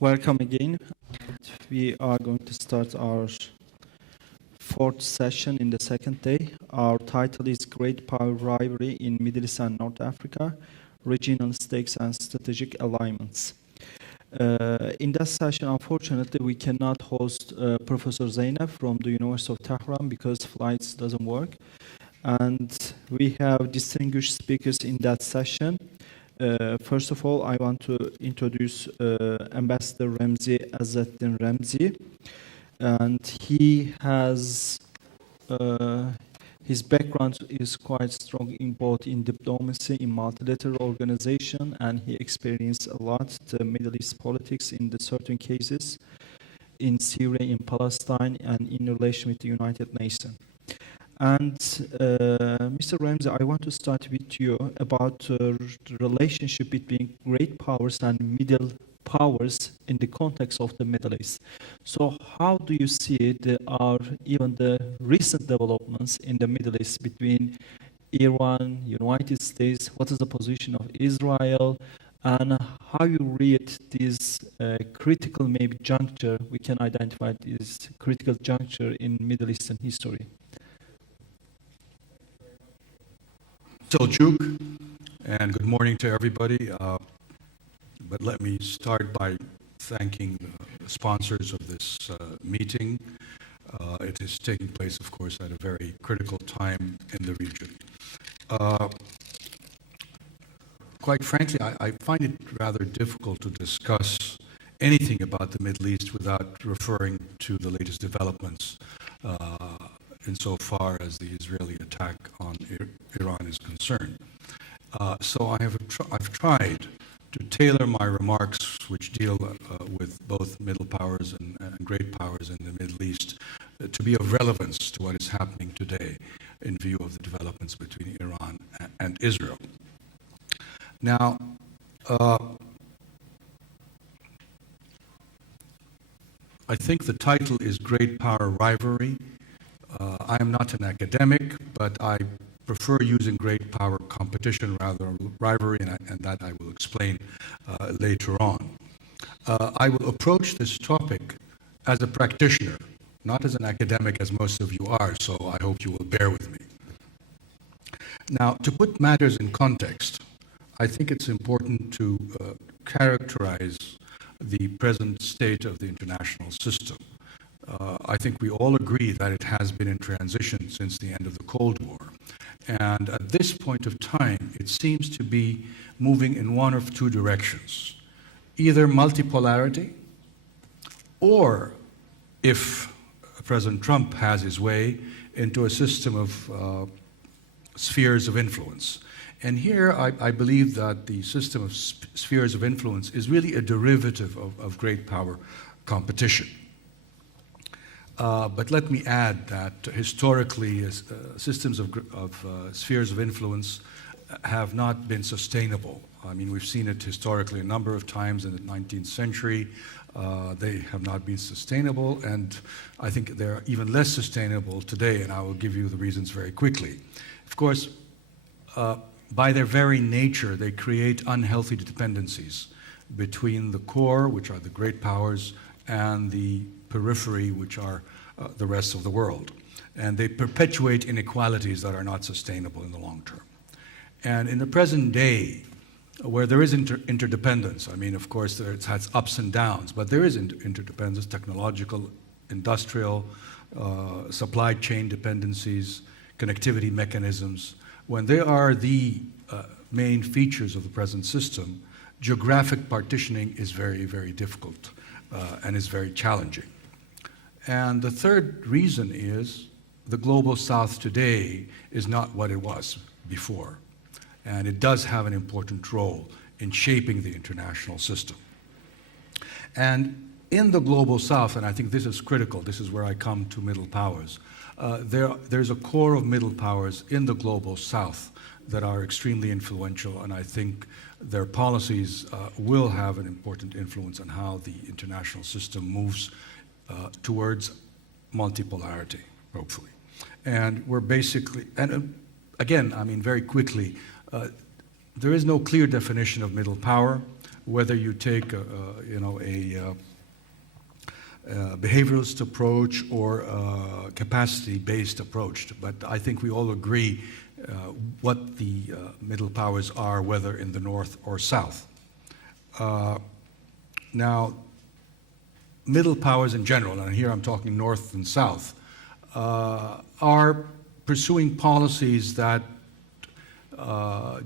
Welcome again. We are going to start our fourth session in the second day. Our title is Great Power Rivalry in Middle East and North Africa, Regional Stakes and Strategic Alignments. In that session, unfortunately, we cannot host Professor Zainab from the University of Tehran because flights doesn't work. And we have distinguished speakers in that session. First of all, I want to introduce Ambassador Ramzi Azzaddin Ramzi, and he has his background is quite strong in both in diplomacy, in multilateral organization, and he experienced a lot the Middle East politics in the certain cases in Syria, in Palestine, and in relation with the United Nations. And Mr. Ramzi, I want to start with you about the relationship between great powers and middle powers in the context of the Middle East. So how do you see even the recent developments in the Middle East between Iran, United States? What is the position of Israel? And how you read this critical maybe juncture, we can identify this critical juncture in Middle Eastern history? Selçuk, and good morning to everybody. But let me start by thanking the sponsors of this meeting. It is taking place, of course, at a very critical time in the region. Quite frankly, I find it rather difficult to discuss anything about the Middle East without referring to the latest developments insofar as the Israeli attack on Iran is concerned. So I've tried to tailor my remarks, which deal with both middle powers and great powers in the Middle East, to be of relevance to what is happening today in view of the developments between Iran and Israel. Now, I think the title is Great Power Rivalry. I am not an academic, but I prefer using great power competition rather than rivalry, and that I will explain later on. I will approach this topic as a practitioner, not as an academic as most of you are, so I hope you will bear with me. Now, to put matters in context, I think it's important to characterize the present state of the international system. I think we all agree that it has been in transition since the end of the Cold War. And at this point of time, it seems to be moving in one of two directions. Either multipolarity, or, if President Trump has his way, into a system of spheres of influence. And here I believe that the system of spheres of influence is really a derivative of great power competition. But let me add that historically, systems of spheres of influence have not been sustainable. I mean, we've seen it historically a number of times in the 19th century. They have not been sustainable, and I think they're even less sustainable today, and I will give you the reasons very quickly. Of course, by their very nature, they create unhealthy dependencies between the core, which are the great powers, and the periphery, which are the rest of the world. And they perpetuate inequalities that are not sustainable in the long term. And in the present day, where there is interdependence, I mean, of course, it has ups and downs, but there is interdependence, technological, industrial, supply chain dependencies, connectivity mechanisms. When they are the main features of the present system, geographic partitioning is very, very difficult and is very challenging. And the third reason is the global south today is not what it was before. And it does have an important role in shaping the international system. And in the global south, and I think this is critical, this is where I come to middle powers, there's a core of middle powers in the global south that are extremely influential, and I think their policies will have an important influence on how the international system moves towards multipolarity, hopefully. And we're basically, and again, I mean, very quickly, there is no clear definition of middle power. whether you take a behavioralist approach or a capacity-based approach. But I think we all agree what the middle powers are, whether in the north or south. Now, middle powers in general, and here I'm talking north and south, are pursuing policies that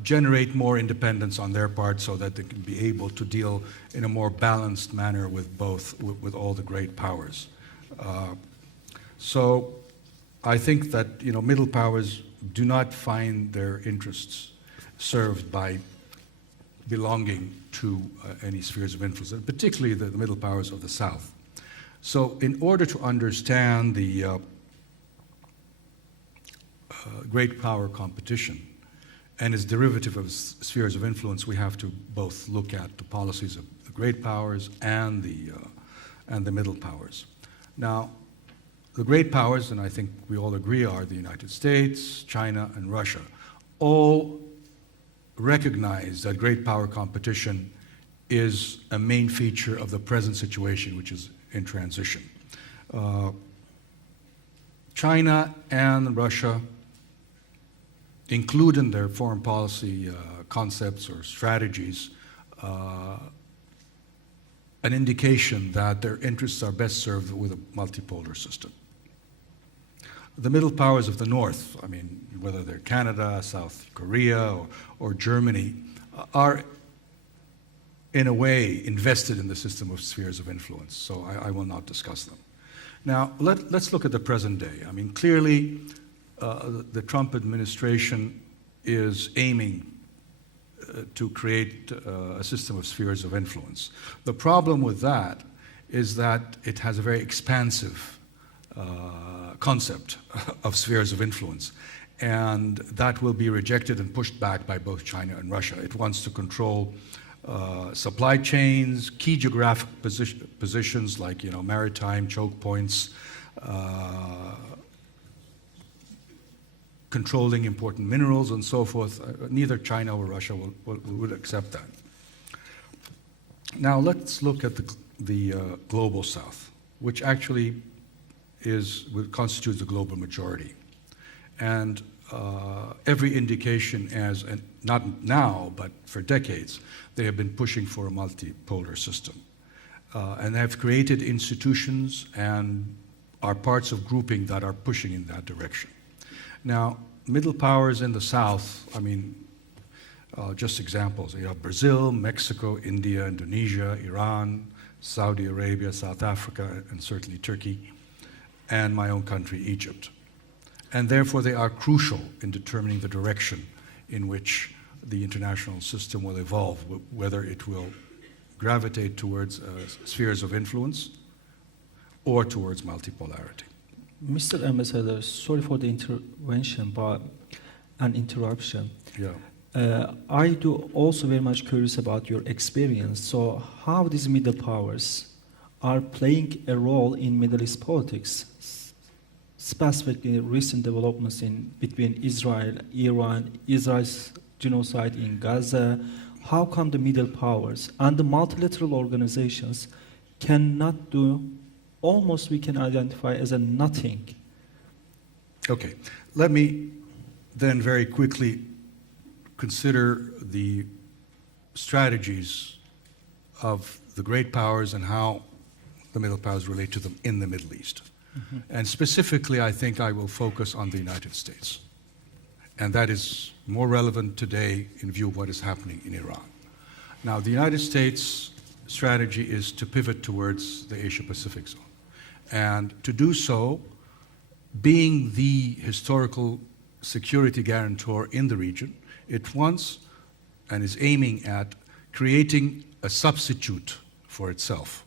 generate more independence on their part so that they can be able to deal in a more balanced manner with with all the great powers. So I think that middle powers do not find their interests served by belonging to any spheres of influence, and particularly the middle powers of the South. So in order to understand the great power competition and its derivative of spheres of influence, we have to both look at the policies of the great powers and the middle powers. Now, the great powers, and I think we all agree, are the United States, China, and Russia. All recognize that great power competition is a main feature of the present situation, which is in transition. China and Russia include in their foreign policy concepts or strategies an indication that their interests are best served with a multipolar system. The middle powers of the North, I mean, whether they're Canada, South Korea, or Germany, are in a way invested in the system of spheres of influence, so I will not discuss them. Now, let's look at the present day. I mean, clearly, the Trump administration is aiming to create a system of spheres of influence. The problem with that is that it has a very expansive concept of spheres of influence, and that will be rejected and pushed back by both China and Russia. It wants to control supply chains, key geographic positions like maritime choke points, controlling important minerals and so forth. Neither China or Russia would accept that. Now let's look at the global South, which actually constitutes the global majority. And every indication not now, but for decades, they have been pushing for a multipolar system. And have created institutions and are parts of grouping that are pushing in that direction. Now, middle powers in the South, I mean, just examples. You have Brazil, Mexico, India, Indonesia, Iran, Saudi Arabia, South Africa, and certainly Turkey, and my own country, Egypt. And therefore, they are crucial in determining the direction in which the international system will evolve, whether it will gravitate towards spheres of influence or towards multipolarity. Mr. Ambassador, sorry for the intervention and interruption. Yeah. I do also very much curious about your experience. So how these middle powers are playing a role in Middle East politics, specifically recent developments between Israel, Iran, Israel's genocide in Gaza. How come the middle powers and the multilateral organizations cannot do almost we can identify as a nothing? Okay, let me then very quickly consider the strategies of the great powers and how the middle powers relate to them in the Middle East. Mm-hmm. And specifically, I think I will focus on the United States. And that is more relevant today in view of what is happening in Iran. Now, the United States strategy is to pivot towards the Asia-Pacific zone. And to do so, being the historical security guarantor in the region, it wants and is aiming at creating a substitute for itself,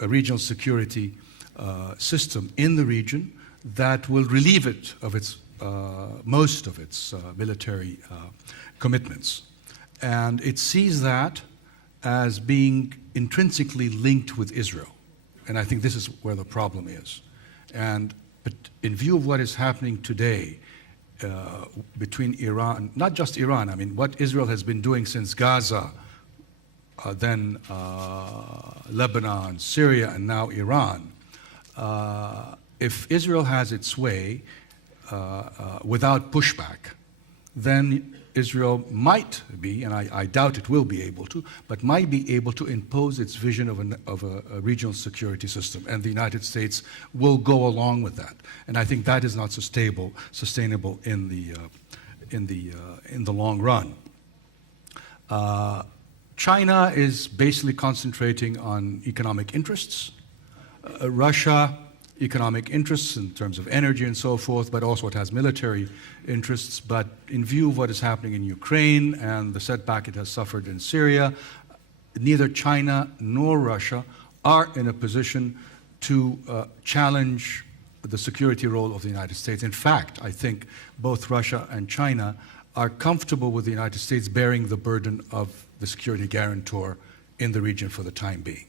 a regional security system in the region that will relieve it of most of its military commitments. And it sees that as being intrinsically linked with Israel. And I think this is where the problem is. But in view of what is happening today between Iran, not just Iran, I mean, what Israel has been doing since Gaza then Lebanon, Syria, and now Iran. If Israel has its way without pushback, then Israel might be, and I doubt it will be able to, but might be able to impose its vision of a regional security system, and the United States will go along with that. And I think that is not sustainable in the long run. China is basically concentrating on economic interests. Russia, economic interests in terms of energy and so forth, but also it has military interests. But in view of what is happening in Ukraine and the setback it has suffered in Syria, neither China nor Russia are in a position to challenge the security role of the United States. In fact, I think both Russia and China are comfortable with the United States bearing the burden of the security guarantor in the region for the time being.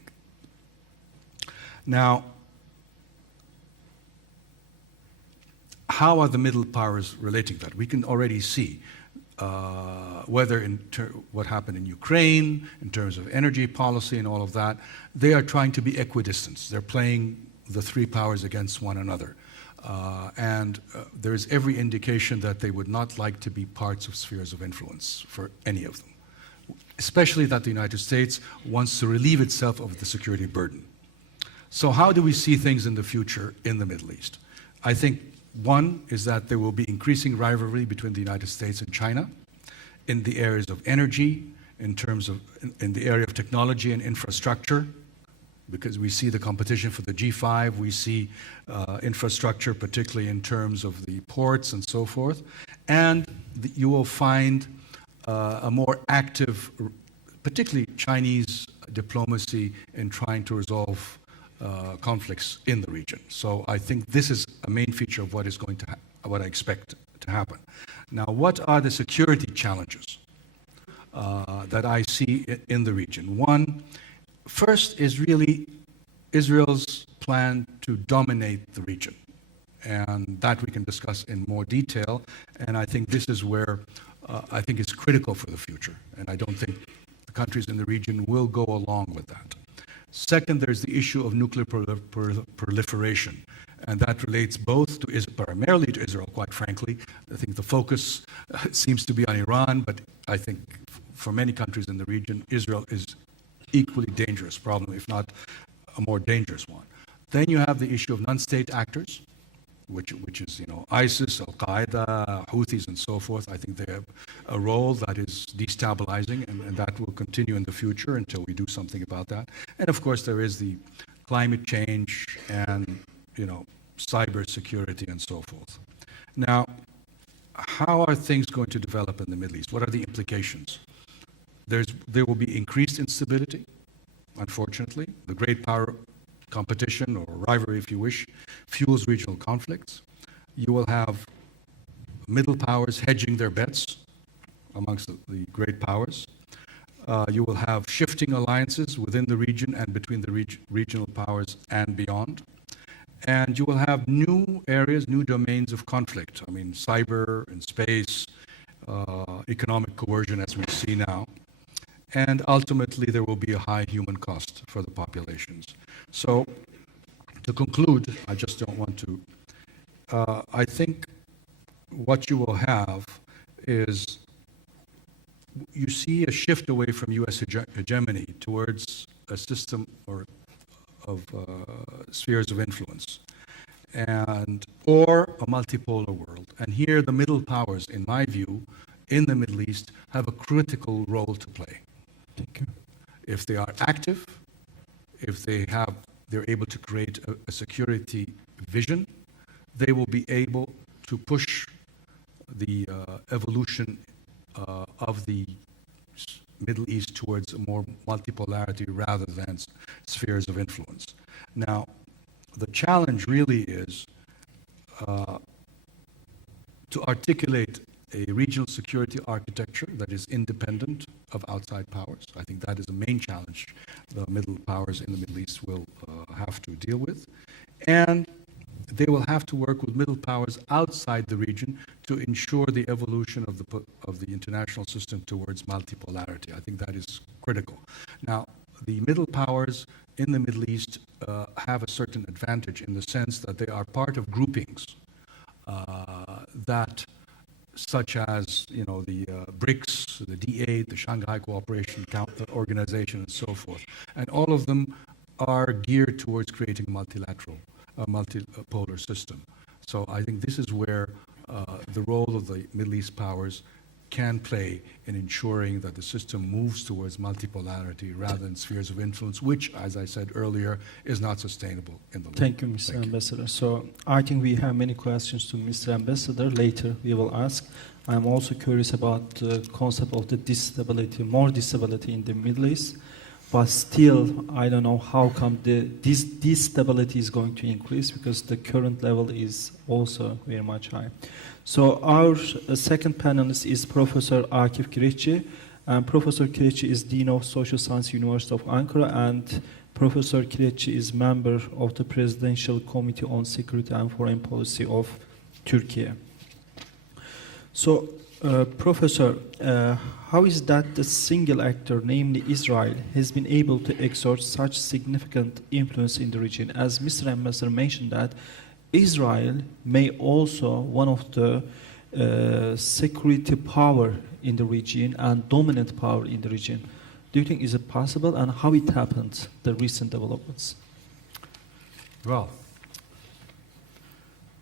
Now, how are the middle powers relating to that? We can already see whether what happened in Ukraine, in terms of energy policy and all of that, they are trying to be equidistant. They're playing the three powers against one another. There is every indication that they would not like to be parts of spheres of influence for any of them, especially that the United States wants to relieve itself of the security burden. So how do we see things in the future in the Middle East? I think one is that there will be increasing rivalry between the United States and China in the areas of energy, in the area of technology and infrastructure, because we see the competition for the G5, we see infrastructure, particularly in terms of the ports and so forth, and you will find a more active, particularly Chinese diplomacy in trying to resolve conflicts in the region. So I think this is a main feature of what is going to what I expect to happen. Now, what are the security challenges that I see in the region? One, first is really Israel's plan to dominate the region, and that we can discuss in more detail. And I think this is where I think it's critical for the future, and I don't think the countries in the region will go along with that. Second, there's the issue of nuclear proliferation, and that relates both to primarily to Israel, quite frankly. I think the focus seems to be on Iran, but I think for many countries in the region, Israel is equally dangerous problem, if not a more dangerous one. Then you have the issue of non-state actors, which is, ISIS, Al-Qaeda, Houthis, and so forth. I think they have a role that is destabilizing, and that will continue in the future until we do something about that. And of course, there is the climate change and, cyber security and so forth. Now, how are things going to develop in the Middle East? What are the implications? There will be increased instability, unfortunately. The great power competition, or rivalry if you wish, fuels regional conflicts. You will have middle powers hedging their bets amongst the great powers. You will have shifting alliances within the region and between the regional powers and beyond. And you will have new areas, new domains of conflict. I mean, cyber and space, economic coercion as we see now. And ultimately, there will be a high human cost for the populations. So, to conclude, I just don't want to, I think what you will have is you see a shift away from U.S. hegemony towards a system of spheres of influence, or a multipolar world. And here, the middle powers, in my view, in the Middle East, have a critical role to play. Thank you. If they are active, if they're able to create a security vision, they will be able to push the evolution of the Middle East towards a more multipolarity rather than spheres of influence. Now, the challenge really is to articulate a regional security architecture that is independent of outside powers. I think that is the main challenge the middle powers in the Middle East will have to deal with. And they will have to work with middle powers outside the region to ensure the evolution of the international system towards multipolarity. I think that is critical. Now, the middle powers in the Middle East have a certain advantage in the sense that they are part of groupings that, such as the BRICS, the D8, the Shanghai Cooperation Organization, and so forth, and all of them are geared towards creating a multipolar system. So I think this is where the role of the Middle East powers can play in ensuring that the system moves towards multipolarity rather than spheres of influence, which, as I said earlier, is not sustainable in the long run. Thank you, Mr. Ambassador. So I think we have many questions to Mr. Ambassador. Later we will ask. I'm also curious about the concept of the more instability in the Middle East. But still, I don't know how come this stability is going to increase, because the current level is also very much high. So our second panelist is Professor Akif Kireççi. And Professor Kireççi is Dean of Social Science University of Ankara, and Professor Kireççi is member of the Presidential Committee on Security and Foreign Policy of Turkey. So, Professor, how is that the single actor, namely Israel, has been able to exert such significant influence in the region? As Mr. Ambassador mentioned, that Israel may also one of the security power in the region and dominant power in the region. Do you think is it possible, and how it happened, the recent developments? Well,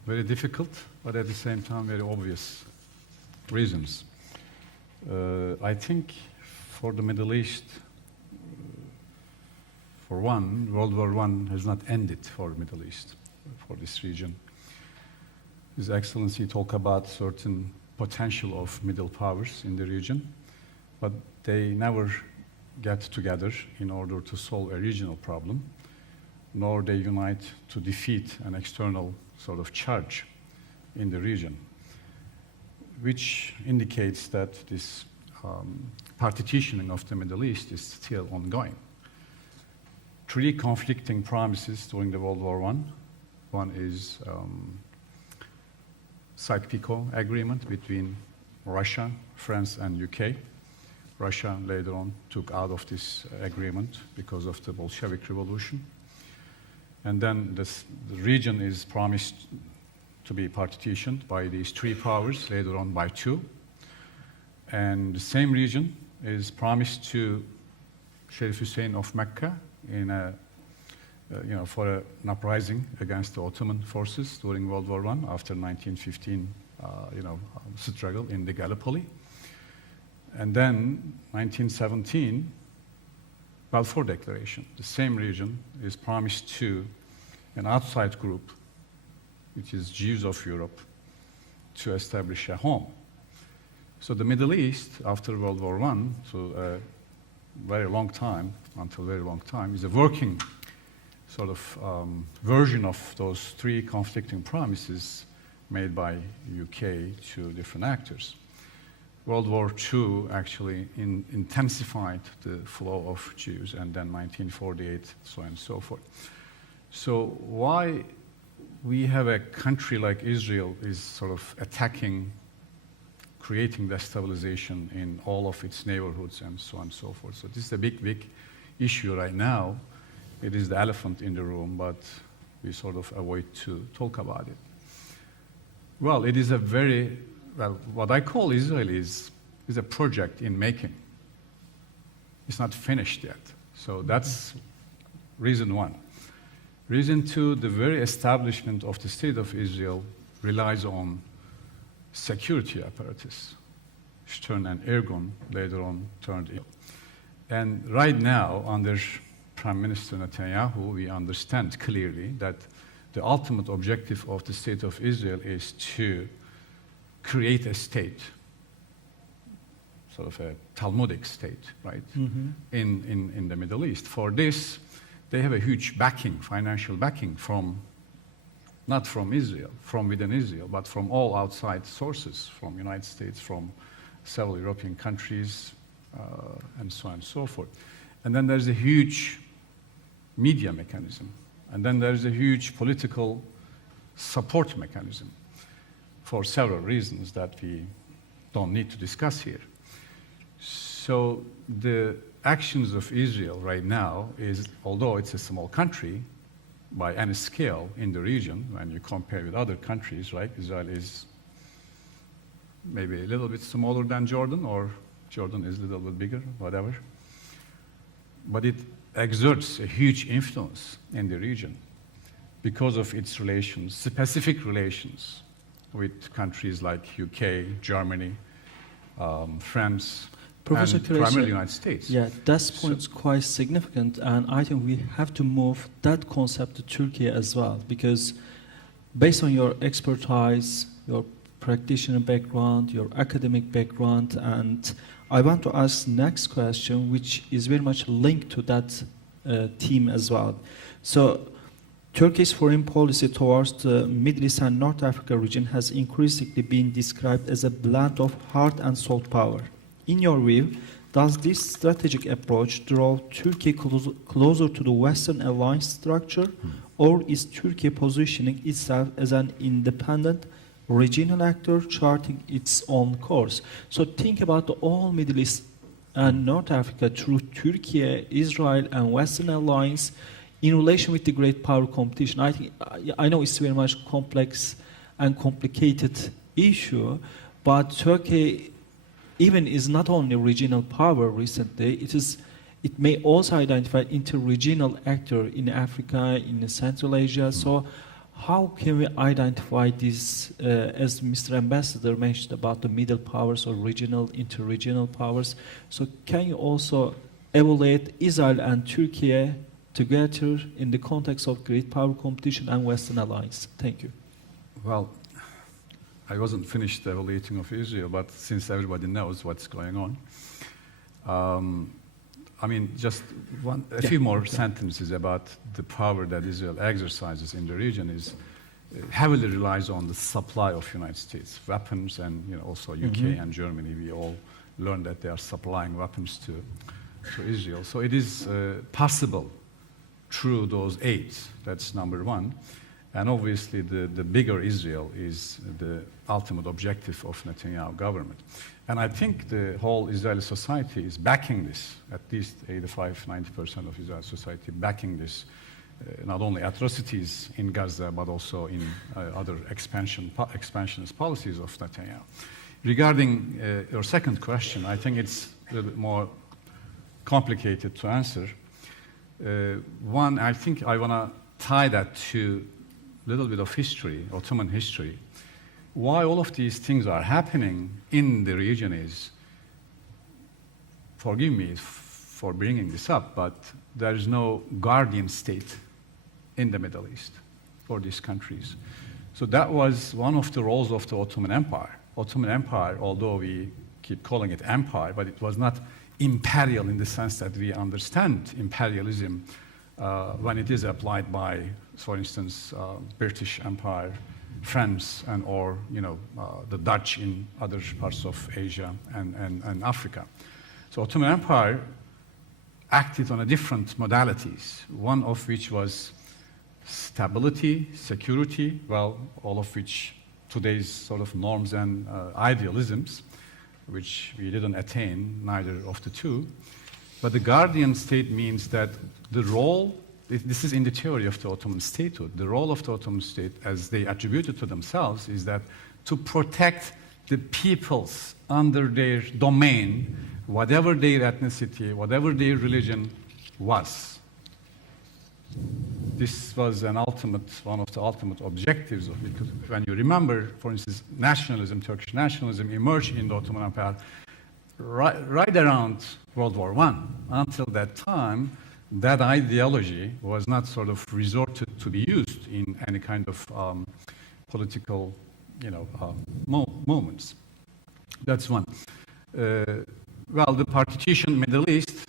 very difficult, but at the same time very obvious reasons. I think for the Middle East, for one, World War I has not ended for the Middle East, for this region. His Excellency talked about certain potential of middle powers in the region, but they never get together in order to solve a regional problem, nor they unite to defeat an external sort of charge in the region, which indicates that this partitioning of the Middle East is still ongoing. Three conflicting promises during the World War I. One is Sykes-Picot Agreement between Russia, France, and UK. Russia later on took out of this agreement because of the Bolshevik Revolution. And then the region is promised to be partitioned by these three powers, later on by two. And the same region is promised to Sharif Hussein of Mecca in for an uprising against the Ottoman forces during World War I after 1915 struggle in the Gallipoli. And then 1917, Balfour Declaration. The same region is promised to an outside group, which is Jews of Europe, to establish a home. So the Middle East, after World War I, to a very long time, until very long time, is a working sort of version of those three conflicting promises made by UK to different actors. World War II actually intensified the flow of Jews, and then 1948, so on and so forth. So why we have a country like Israel is sort of attacking, creating destabilization in all of its neighborhoods and so on and so forth. So this is a big, big issue right now. It is the elephant in the room, but we sort of avoid to talk about it. Well, it is a very, what I call Israel is a project in making. It's not finished yet. So that's reason one. Reason two, the very establishment of the State of Israel relies on security apparatus. Stern and Ergun later on turned in. And right now, under Prime Minister Netanyahu, we understand clearly that the ultimate objective of the State of Israel is to create a state, sort of a Talmudic state, right, in the Middle East. For this, they have a huge backing, financial backing from, not from Israel, from within Israel, but from all outside sources, from United States, from several European countries, and so on and so forth. And then there's a huge media mechanism. And then there's a huge political support mechanism for several reasons that we don't need to discuss here. So the actions of Israel right now is, although it's a small country by any scale in the region, when you compare with other countries, right? Israel is maybe a little bit smaller than Jordan, or Jordan is a little bit bigger, whatever. But it exerts a huge influence in the region because of its relations, specific relations with countries like UK, Germany, France, Professor and Kırıcı, primarily the United States. Yeah, that point's quite significant, and I think we have to move that concept to Turkey as well, because based on your expertise, your practitioner background, your academic background, and I want to ask next question, which is very much linked to that theme as well. So, Turkey's foreign policy towards the Middle East and North Africa region has increasingly been described as a blend of hard and soft power. In your view, does this strategic approach draw Turkey closer to the Western alliance structure, or is Turkey positioning itself as an independent regional actor charting its own course? So think about the all Middle East and North Africa through Turkey, Israel, and Western alliance in relation with the great power competition. I know it's very much complex and complicated issue, but Turkey even is not only regional power recently, it may also identify inter-regional actor in Africa, in Central Asia. So how can we identify this, as Mr. Ambassador mentioned about the middle powers or regional, inter-regional powers? So can you also evaluate Israel and Turkey together in the context of great power competition and Western alliance? Thank you. Well, I wasn't finished evaluating of Israel, but since everybody knows what's going on, I mean, just a few more sentences about the power that Israel exercises in the region is heavily relies on the supply of United States weapons, and also UK and Germany. We all learned that they are supplying weapons to Israel. So it is possible through those aids. That's number one. And obviously, the bigger Israel is the ultimate objective of Netanyahu government. And I think the whole Israeli society is backing this, at least 85–90% of Israeli society backing this, not only atrocities in Gaza, but also in other expansionist policies of Netanyahu. Regarding your second question, I think it's a little bit more complicated to answer. One, I think I want to tie that to a little bit of history, Ottoman history. Why all of these things are happening in the region is, forgive me for bringing this up, but there is no guardian state in the Middle East for these countries. So that was one of the roles of the Ottoman Empire. Ottoman Empire, although we keep calling it empire, but it was not imperial in the sense that we understand imperialism when it is applied by, for instance, British Empire, France, and or the Dutch in other parts of Asia and Africa. So Ottoman Empire acted on a different modalities, one of which was stability, security, well, all of which today's sort of norms and idealisms, which we didn't attain, neither of the two. But the guardian state means that the role, this is in the theory of the Ottoman statehood, the role of the Ottoman state, as they attributed to themselves, is that to protect the peoples under their domain, whatever their ethnicity, whatever their religion was. This was one of the ultimate objectives of it. Because when you remember, for instance, nationalism, Turkish nationalism emerged in the Ottoman Empire right around World War I. Until that time, that ideology was not sort of resorted to be used in any kind of political, moments. That's one. Well, the partition Middle East,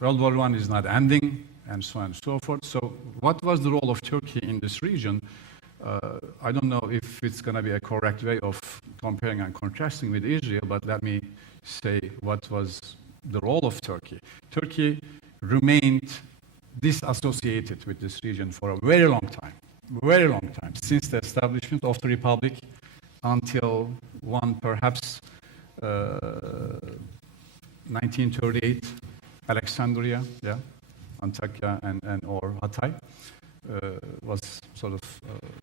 World War I is not ending, and so on and so forth. So what was the role of Turkey in this region? I don't know if it's going to be a correct way of comparing and contrasting with Israel, but let me say what was the role of Turkey. Turkey remained disassociated with this region for a very long time, very long time, since the establishment of the Republic until one perhaps 1938, Alexandria, yeah, Antakya and or Hatay was sort of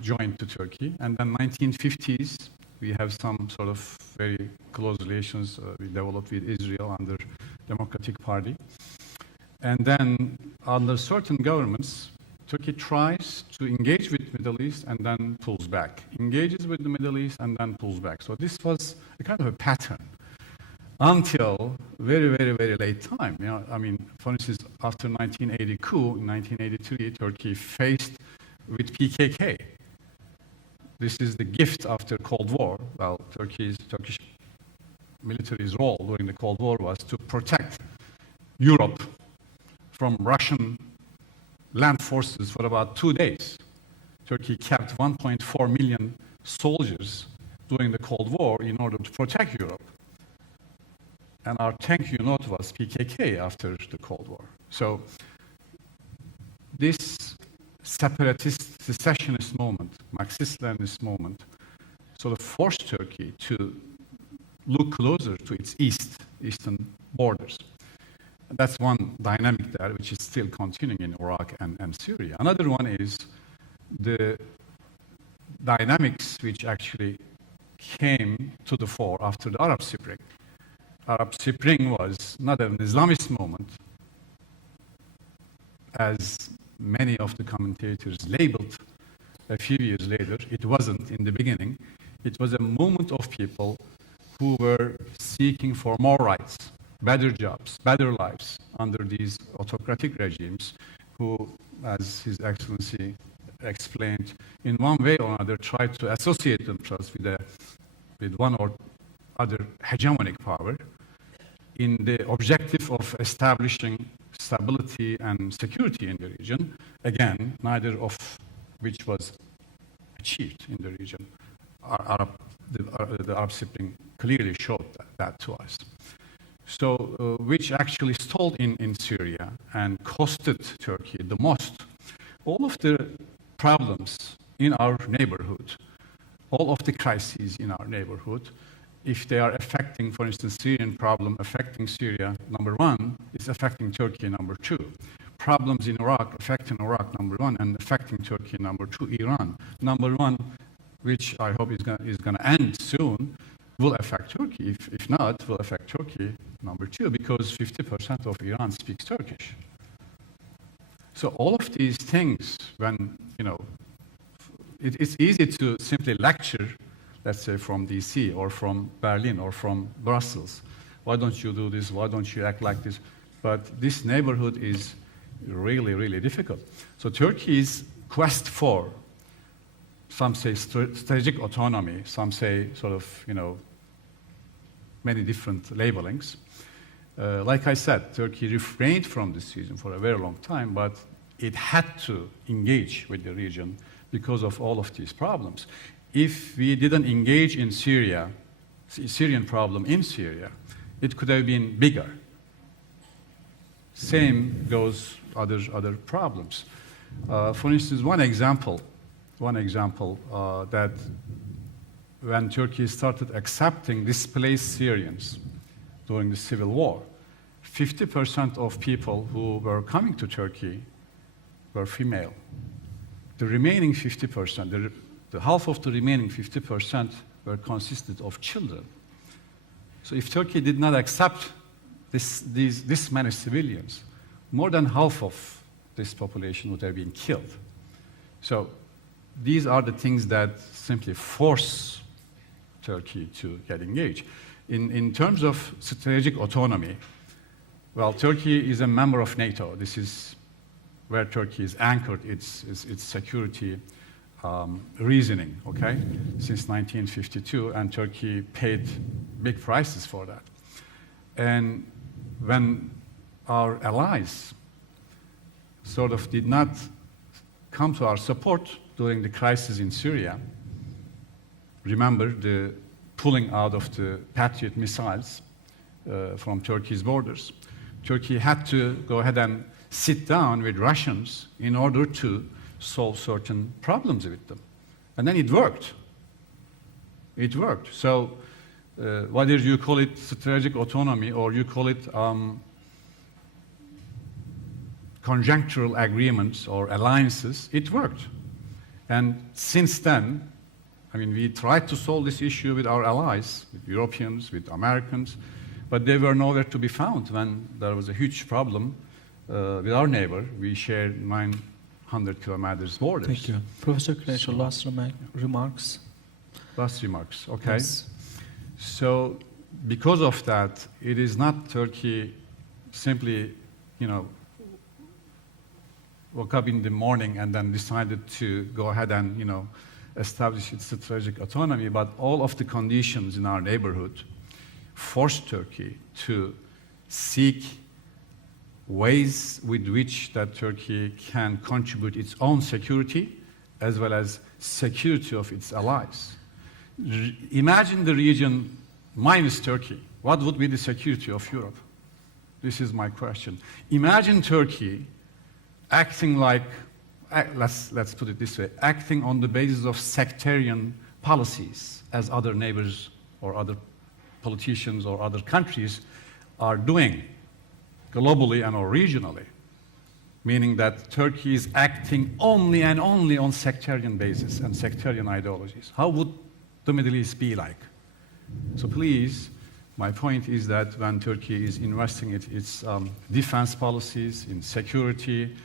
joined to Turkey. And then 1950s, we have some sort of very close relations we developed with Israel under Democratic Party. And then under certain governments, Turkey tries to engage with Middle East and then pulls back. Engages with the Middle East and then pulls back. So this was a kind of a pattern until very, very, very late time. You know, I mean, for instance, after 1980 coup, in 1983, Turkey faced with PKK. This is the gift after Cold War. Well, Turkish military's role during the Cold War was to protect Europe from Russian land forces for about 2 days. Turkey kept 1.4 million soldiers during the Cold War in order to protect Europe. And our thank you note was PKK after the Cold War. So this separatist, secessionist moment, Marxist-Leninist moment, sort of forced Turkey to look closer to its eastern borders. And that's one dynamic there, which is still continuing in Iraq and Syria. Another one is the dynamics which actually came to the fore after the Arab Spring. Arab Spring was not an Islamist moment, as many of the commentators labeled a few years later. It wasn't in the beginning. It was a movement of people who were seeking for more rights, better jobs, better lives under these autocratic regimes who, as His Excellency explained, in one way or another tried to associate themselves with one or other hegemonic power in the objective of establishing stability and security in the region, again, neither of which was achieved in the region. The Arab Spring clearly showed that to us. So, which actually stalled in Syria and costed Turkey the most. All of the problems in our neighborhood, all of the crises in our neighborhood, if they are affecting, for instance, Syrian problem affecting Syria, number one, is affecting Turkey, number two. Problems in Iraq affecting Iraq, number one, and affecting Turkey, number two. Iran, number one, which I hope is going to end soon, will affect Turkey. If not, will affect Turkey, number two, because 50% of Iran speaks Turkish. So all of these things, when, you know, it's easy to simply lecture, let's say from DC or from Berlin or from Brussels. Why don't you do this? Why don't you act like this? But this neighborhood is really, really difficult. So Turkey's quest for, some say strategic autonomy, some say sort of, you know, many different labelings. Like I said, Turkey refrained from this region for a very long time, but it had to engage with the region because of all of these problems. If we didn't engage in Syria, Syrian problem in Syria, it could have been bigger. Same goes other problems. For instance, one example that when Turkey started accepting displaced Syrians during the civil war, 50% of people who were coming to Turkey were female. The remaining 50%, the half of the remaining 50% were consisted of children. So if Turkey did not accept this many civilians, more than half of this population would have been killed. So these are the things that simply force Turkey to get engaged. In terms of strategic autonomy, well, Turkey is a member of NATO. This is where Turkey is anchored its security reasoning, okay, since 1952, and Turkey paid big prices for that. And when our allies sort of did not come to our support during the crisis in Syria, remember the pulling out of the Patriot missiles from Turkey's borders, Turkey had to go ahead and sit down with Russians in order to solve certain problems with them. And then it worked. It worked. So whether you call it strategic autonomy or you call it conjunctural agreements or alliances, it worked. And since then, I mean, we tried to solve this issue with our allies, with Europeans, with Americans, but they were nowhere to be found when there was a huge problem with our neighbor. We share 900 kilometers borders. Thank you. Professor Kretschmer, last remarks? Last remarks, okay. Yes. So because of that, it is not Turkey simply, you know, woke up in the morning and then decided to go ahead and, you know, establish its strategic autonomy, but all of the conditions in our neighborhood forced Turkey to seek ways with which that Turkey can contribute its own security as well as security of its allies. Imagine the region minus Turkey. What would be the security of Europe? This is my question. Imagine Turkey acting like, let's put it this way, acting on the basis of sectarian policies as other neighbors or other politicians or other countries are doing globally and or regionally, meaning that Turkey is acting only and only on sectarian basis and sectarian ideologies. How would the Middle East be like? So please, my point is that when Turkey is investing its defense policies in security,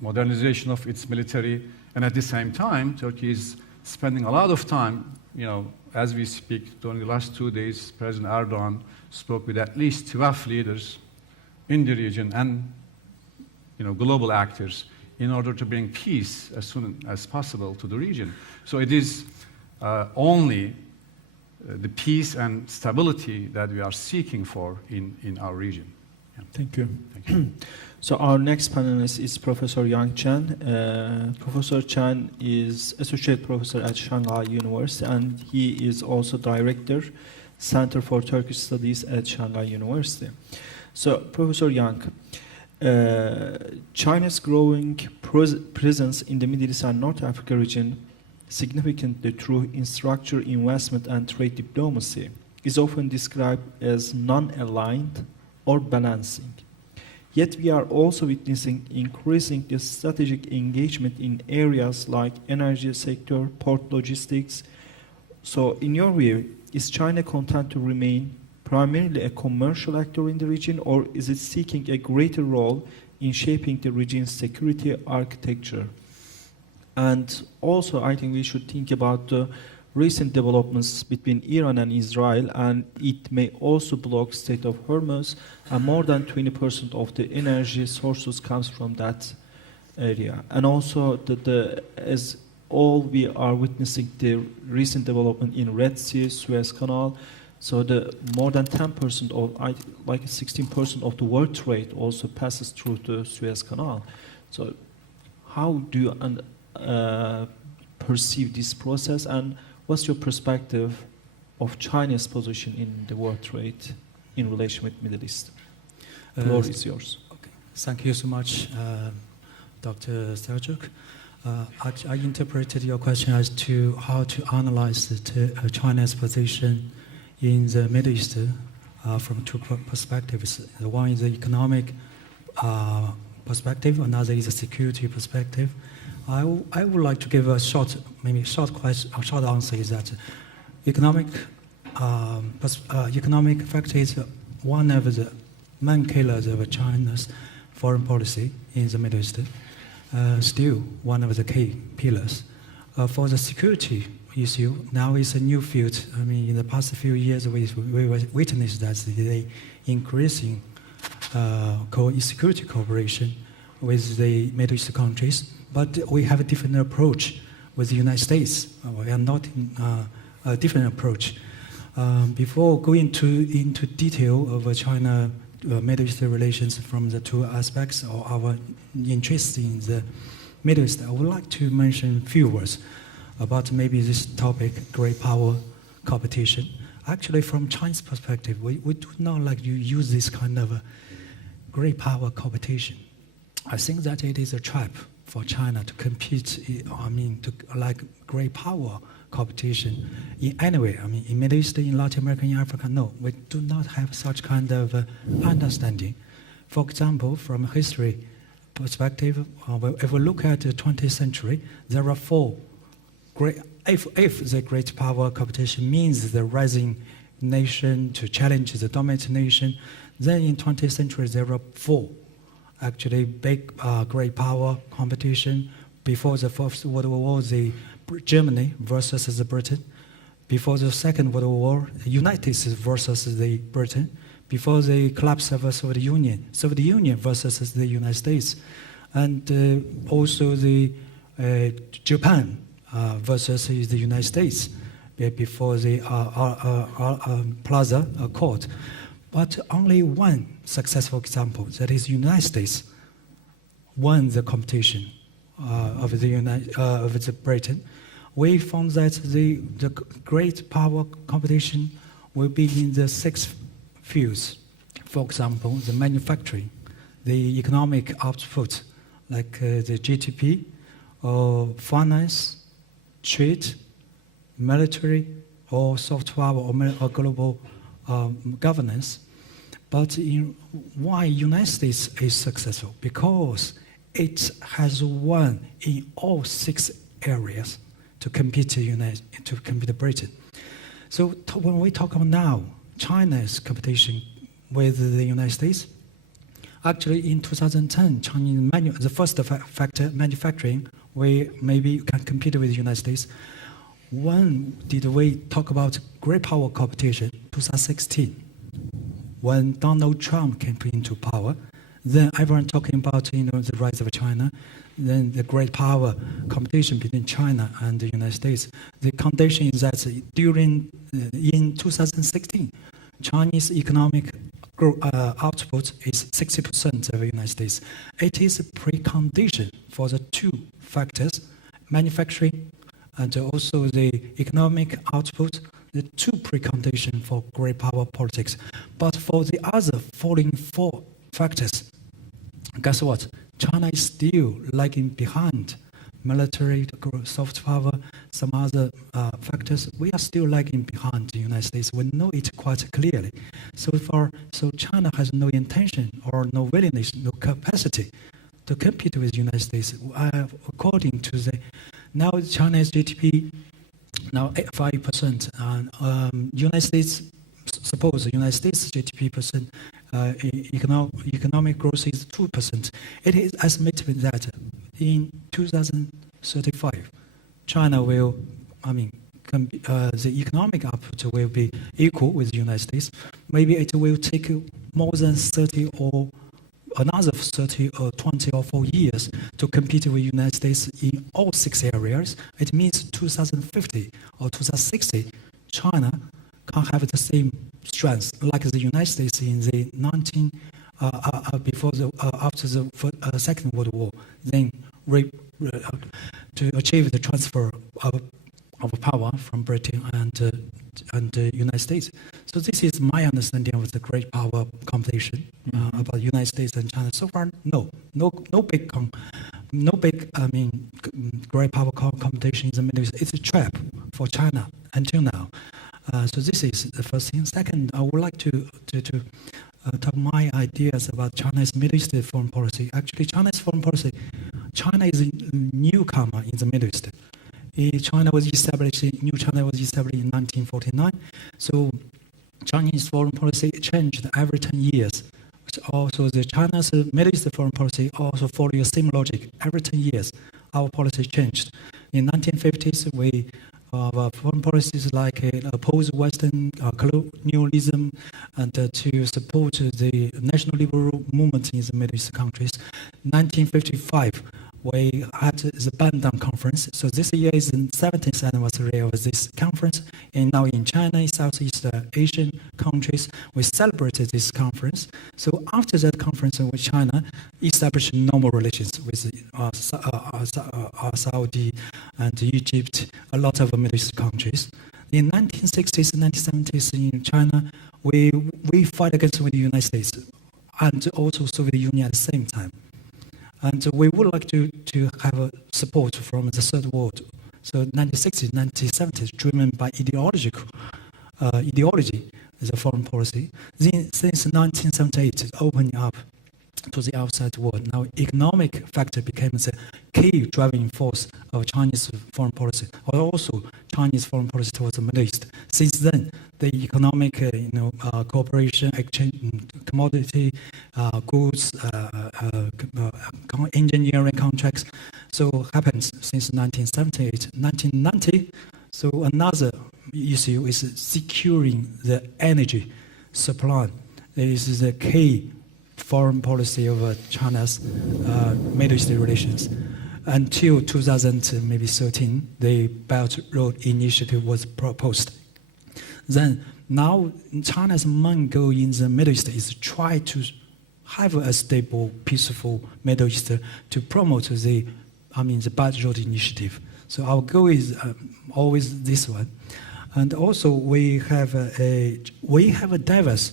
modernization of its military, and at the same time, Turkey is spending a lot of time, you know, as we speak, during the last 2 days, President Erdogan spoke with at least 12 leaders in the region and, you know, global actors in order to bring peace as soon as possible to the region. So it is only the peace and stability that we are seeking for in our region. Yeah. Thank you. Thank you. So our next panelist is Professor Yang Chen. Professor Chen is Associate Professor at Shanghai University, and he is also Director, Center for Turkish Studies at Shanghai University. So, Professor Yang, China's growing presence in the Middle East and North Africa region, significantly through infrastructure investment and trade diplomacy, is often described as non-aligned or balancing. Yet we are also witnessing increasing strategic engagement in areas like energy sector, port logistics. So in your view, is China content to remain primarily a commercial actor in the region, or is it seeking a greater role in shaping the region's security architecture? And also, I think we should think about the recent developments between Iran and Israel, and it may also block Strait of Hormuz, and more than 20% of the energy sources comes from that area. And also, as all we are witnessing the recent development in Red Sea, Suez Canal, so the more than 10% of, like 16% of the world trade also passes through the Suez Canal. So how do you perceive this process, and what's your perspective of China's position in the world trade in relation with Middle East? The floor is yours. Okay. Thank you so much, Dr. Selçuk. I interpreted your question as to how to analyze China's position in the Middle East from two perspectives. The one is the economic perspective, another is a security perspective. I would like to give a short answer is that economic factor is one of the main killers of China's foreign policy in the Middle East. Still one of the key pillars. For the security issue, now it's a new field. I mean, in the past few years, we witnessed that the increasing security cooperation with the Middle East countries. But we have a different approach with the United States. We are not in a different approach. Before going into detail of China-Middle East relations from the two aspects or our interest in the Middle East, I would like to mention a few words about maybe this topic, great power competition. Actually, from China's perspective, we do not like to use this kind of great power competition. I think that it is a trap for China to compete, to like great power competition in anywhere. In Middle East, in Latin America, in Africa, no, we do not have such kind of understanding. For example, from a history perspective, if we look at the 20th century, there are four great, if the great power competition means the rising nation to challenge the dominant nation, then in 20th century there are four actually big great power competition. Before the First World War, the Germany versus the Britain. Before the Second World War, the United States versus the Britain. Before the collapse of the Soviet Union versus the United States. And also the Japan versus the United States before the Plaza Accord. But only one successful example, that is United States, won the competition of the Britain. We found that the great power competition will be in the 6 fields. For example, the manufacturing, the economic output, like the GDP, finance, trade, military, or soft power, or global governance. But why United States is successful? Because it has won in all 6 areas to compete Britain. So when we talk about now China's competition with the United States, actually in 2010, the first factor, manufacturing, we maybe can compete with the United States. When did we talk about great power competition? 2016, when Donald Trump came into power. Then everyone talking about the rise of China, then the great power competition between China and the United States. The condition is that in 2016, Chinese economic output is 60% of the United States. It is a precondition for the 2 factors, manufacturing and also the economic output, the 2 preconditions for great power politics. But for the other following 4 factors, guess what? China is still lagging behind. Military, soft power, some other factors, we are still lagging behind the United States. We know it quite clearly. So China has no intention or no willingness, no capacity to compete with the United States. According to now China's GDP, now 5%, and United States, suppose the United States GDP percent, economic growth is 2%. It is estimated that in 2035, China will, the economic output will be equal with the United States. Maybe it will take more than 30 or another 30 or 20 or 4 years to compete with the United States in all 6 areas. It means 2050 or 2060, China can't have the same strength like the United States in the after the Second World War. Then to achieve the transfer of power from Britain and the United States. So this is my understanding of the great power competition about United States and China. So far, no big great power competition in the Middle East. It's a trap for China until now. So this is the first thing. Second, I would like to talk my ideas about China's Middle East foreign policy. Actually, China's foreign policy, China is a newcomer in the Middle East. New China was established in 1949. So Chinese foreign policy changed every 10 years. Also, the China's Middle East foreign policy also followed the same logic. Every 10 years, our policy changed. In 1950s, foreign policies like oppose Western colonialism and to support the national liberal movement in the Middle East countries. 1955, we had the Bandung Conference. So this year is the 70th anniversary of this conference. And now in China, in Southeast Asian countries, we celebrated this conference. So after that conference with China, established normal relations with Saudi and Egypt, a lot of Middle East countries. In 1960s and 1970s in China, we fight against with the United States and also Soviet Union at the same time. And we would like to have a support from the third world. So 1960s, 1970s, driven by ideology, the foreign policy. Then, since 1978, it's opening up to the outside world. Now, economic factor became the key driving force of Chinese foreign policy, or also Chinese foreign policy towards the Middle East. Since then, the economic, cooperation, exchange, commodity, goods, engineering contracts, so happens since 1978, 1990. So another issue is securing the energy supply. This is the key foreign policy of China's Middle East relations. Until 2013, the Belt Road Initiative was proposed. Then now China's main goal in the Middle East is to try to have a stable, peaceful Middle East to promote the Belt Road Initiative. So our goal is always this one. And also we have a diverse.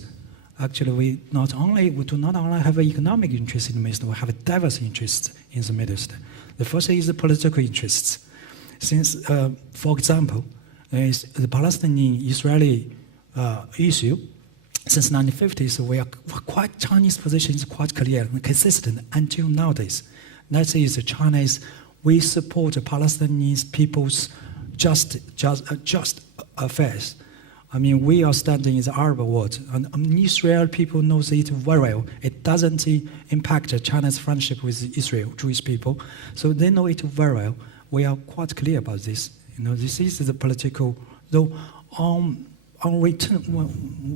Actually, we do not only have an economic interest in the Middle East, we have a diverse interest in the Middle East. The first is the political interests. Since, for example, is the Palestinian-Israeli issue, since 1950s, Chinese position is quite clear and consistent until nowadays. That is, we support the Palestinian people's just affairs. We are standing in the Arab world, and Israel people knows it very well. It doesn't impact China's friendship with Israel, Jewish people, so they know it very well. We are quite clear about this. This is the political. Though, on return,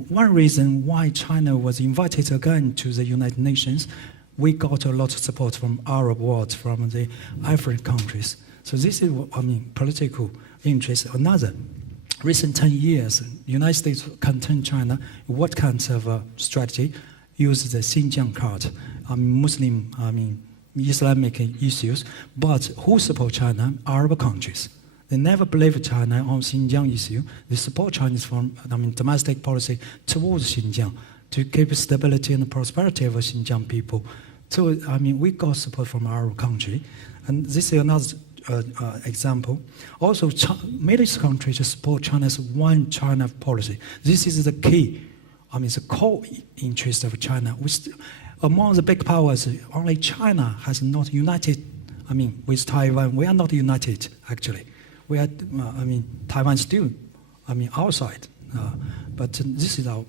one reason why China was invited again to the United Nations, we got a lot of support from Arab world, from the African countries. So this is, political interest. Another. Recent 10 years, United States contain China. What kinds of strategy? Use the Xinjiang card, Muslim, Islamic issues. But who support China? Arab countries. They never believe China on Xinjiang issue. They support Chinese domestic policy towards Xinjiang to keep stability and prosperity of Xinjiang people. So we got support from Arab country, and this is another. Example. Also, Middle East countries support China's one China policy. This is the key, the core interest of China. Among the big powers, only China has not united, with Taiwan. We are not united, actually. We are, Taiwan still, outside. But this is our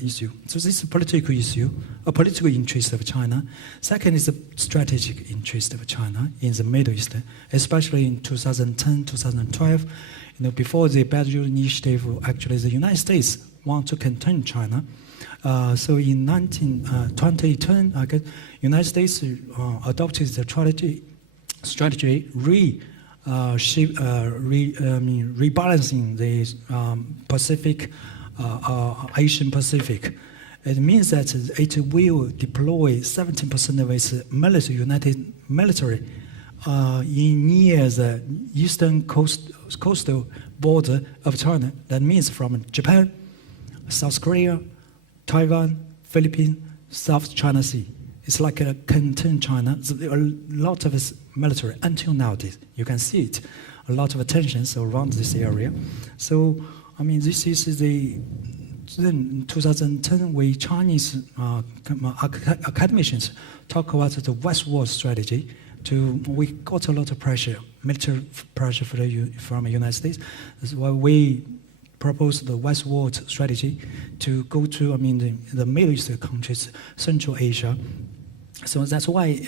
issue. So this is a political issue, a political interest of China. Second is the strategic interest of China in the Middle East, especially in 2010, 2012. Before the Belt Road Initiative, actually the United States want to contain China. So in 2010, United States adopted the strategy rebalancing the Pacific. Asian Pacific. It means that it will deploy 17% of its military near the eastern coastal border of China. That means from Japan, South Korea, Taiwan, Philippines, South China Sea. It's like a contain China. There are a lot of its military until nowadays. You can see it. A lot of attentions around this area. So. This is then in 2010, we Chinese academicians talk about the westward strategy. We got a lot of pressure, military pressure from the United States. That's why we proposed the westward strategy to go to, the Middle East countries, Central Asia. So that's why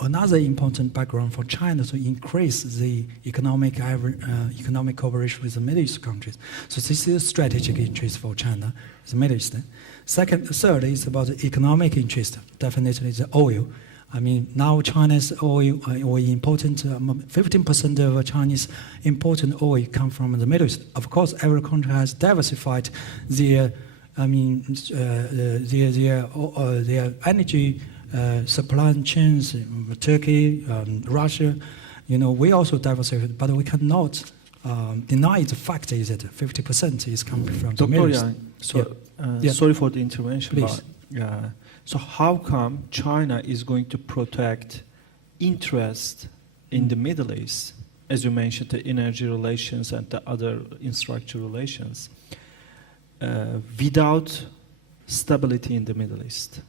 another important background for China to increase the economic cooperation with the Middle East countries. So this is a strategic interest for China, the Middle East. Third is about the economic interest. Definitely the oil. Now China's oil important. 15% of Chinese important oil come from the Middle East. Of course, every country has diversified their their energy supply chains. Turkey, Russia, we also diversified, but we cannot deny the fact is that 50% is coming from the Middle East. Sorry for the intervention. Please. So how come China is going to protect interest in the Middle East, as you mentioned, the energy relations and the other infrastructure relations, without stability in the Middle East?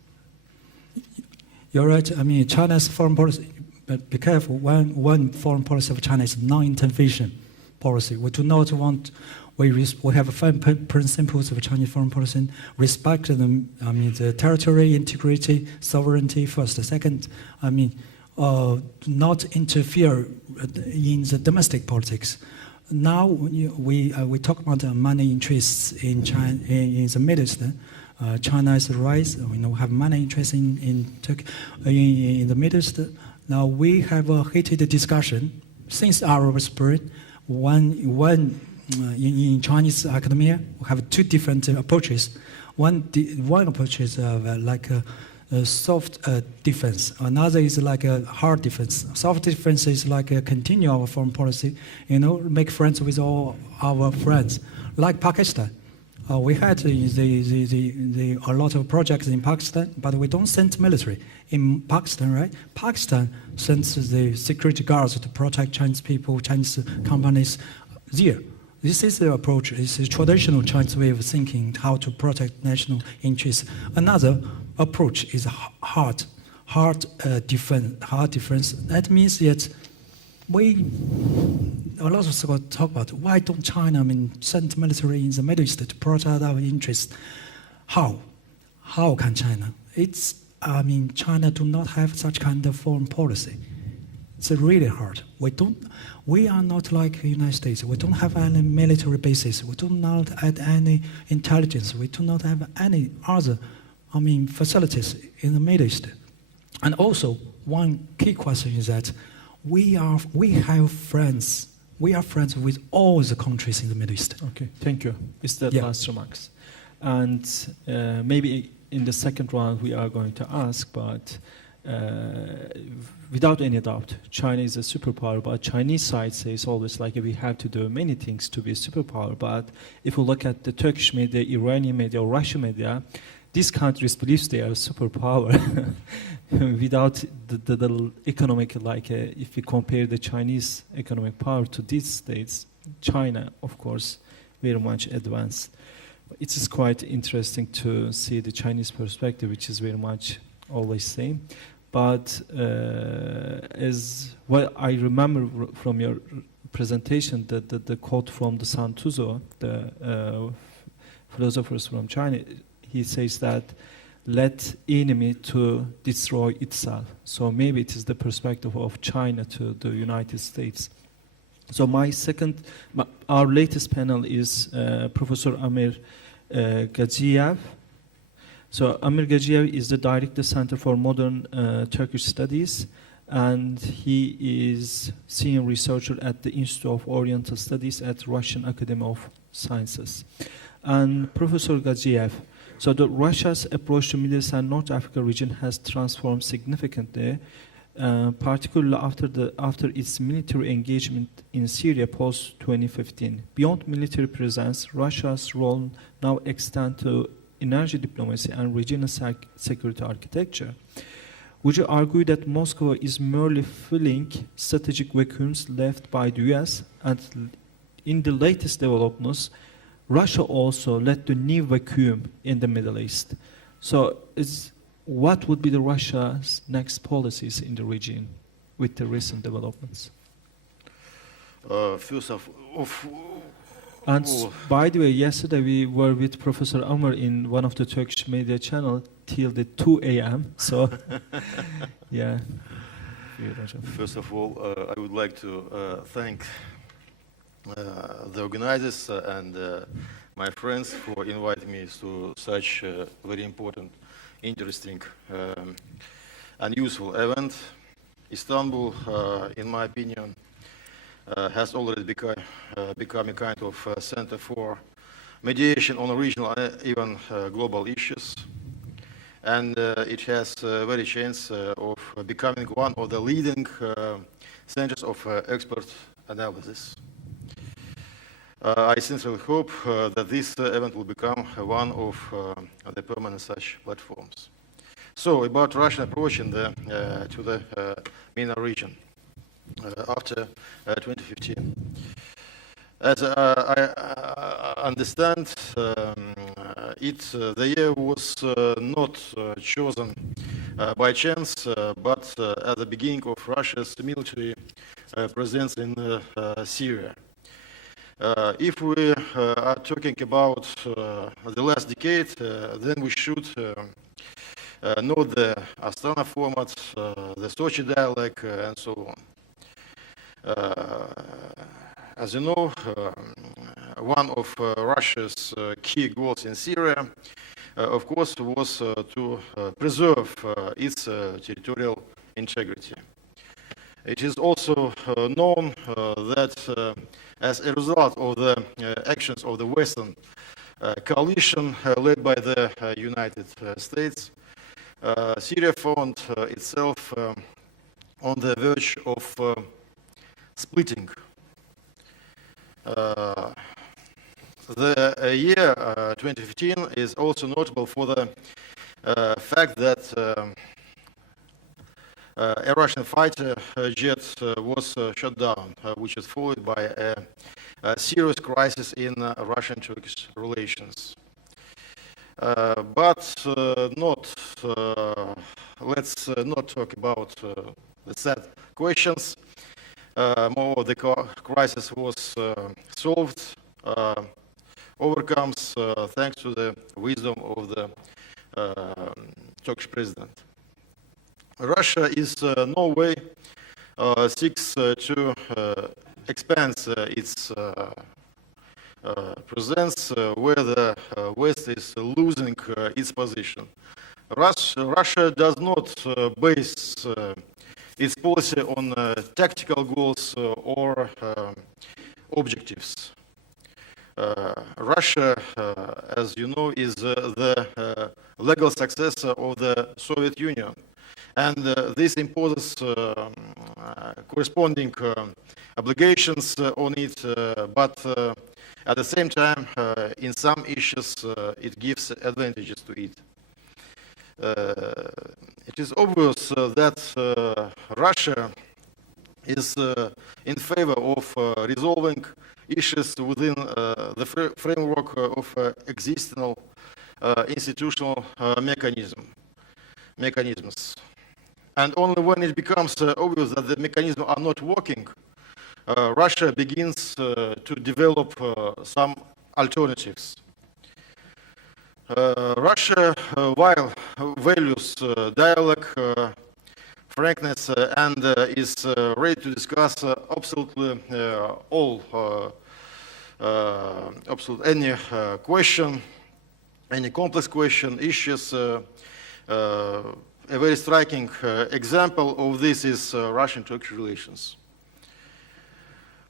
You're right. I mean, China's foreign policy, but be careful, one foreign policy of China is non-intervention policy. We do not want, we have 5 principles of Chinese foreign policy: respect the territory integrity, sovereignty first. Second, not interfere in the domestic politics. Now we talk about money interests in China, in the Middle East. China's rise, have money interests in Turkey, in the Middle East. Now we have a heated discussion since Arab Spring. In Chinese academia, we have 2 different approaches. One approach is like a soft defense. Another is like a hard defense. Soft defense is like a continue our foreign policy, make friends with all our friends. Like Pakistan, we had a lot of projects in Pakistan, but we don't send military in Pakistan, right? Pakistan sends the security guards to protect Chinese people, Chinese companies there. This is the approach. It's a traditional Chinese way of thinking how to protect national interests. Another approach is hard defense. That means that a lot of scholars talk about why don't China send military in the Middle East to protect our interests? How can China? China do not have such kind of foreign policy. It's really hard. We are not like the United States. We don't have any military bases. We do not have any intelligence. We do not have any other, facilities in the Middle East. And also, one key question is that we have friends. We are friends with all the countries in the Middle East. Okay, thank you. It's the last remarks. And maybe in the second round we are going to ask, but without any doubt, China is a superpower, but Chinese side says always like we have to do many things to be a superpower. But if we look at the Turkish media, Iranian media, or Russian media, these countries believe they are a superpower. Without the economic, if we compare the Chinese economic power to these states, China, of course, very much advanced. It is quite interesting to see the Chinese perspective, which is very much always same. But as well, I remember from your presentation that the quote from the Sun Tzu, the philosophers from China, he says that let enemy to destroy itself. So maybe it is the perspective of China to the United States. So our latest panel is Professor Amir Gadzhiev. So Amir Gadzhiev is the Director Center for Modern Turkish Studies, and he is senior researcher at the Institute of Oriental Studies at Russian Academy of Sciences. And Professor Gadzhiev, so Russia's approach to Middle East and North Africa region has transformed significantly, particularly after its military engagement in Syria post-2015. Beyond military presence, Russia's role now extends to energy diplomacy and regional security architecture. Would you argue that Moscow is merely filling strategic vacuums left by the US, and in the latest developments, Russia also led to new vacuum in the Middle East? So what would be the Russia's next policies in the region with the recent developments? And by the way, yesterday we were with Professor Amr in one of the Turkish media channel till the 2 a.m. So, yeah. First of all, I would like to thank the organizers and my friends for inviting me to such a very important, interesting and useful event. Istanbul, in my opinion, has already become a kind of center for mediation on regional and even global issues. And it has a very chance of becoming one of the leading centers of expert analysis. I sincerely hope that this event will become one of the permanent such platforms. So about Russian approach in the, to the MENA region after 2015. As I understand, the year was not chosen by chance, but at the beginning of Russia's military presence in Syria. If we are talking about the last decade, then we should know the Astana format, the Sochi dialogue, and so on. As you know, one of Russia's key goals in Syria, of course, was to preserve its territorial integrity. It is also known that as a result of the actions of the Western coalition led by the United States, Syria found itself on the verge of splitting. The year 2015 is also notable for the fact that a Russian fighter jet was shot down, which is followed by a serious crisis in Russian-Turkish relations. But let's not talk about the sad questions. More, the crisis was solved, overcomes thanks to the wisdom of the Turkish president. Russia is no way seeks to expand its presence where the West is losing its position. Russia does not base its policy on tactical goals or objectives. Russia, as you know, is the legal successor of the Soviet Union. And this imposes corresponding obligations on it, but at the same time, in some issues, it gives advantages to it. It is obvious that Russia is in favor of resolving issues within the framework of existing institutional mechanisms. And only when it becomes obvious that the mechanisms are not working, Russia begins to develop some alternatives. Russia, while values dialogue, frankness, and is ready to discuss absolutely any question, any complex question, issues. A very striking example of this is Russian-Turkish relations.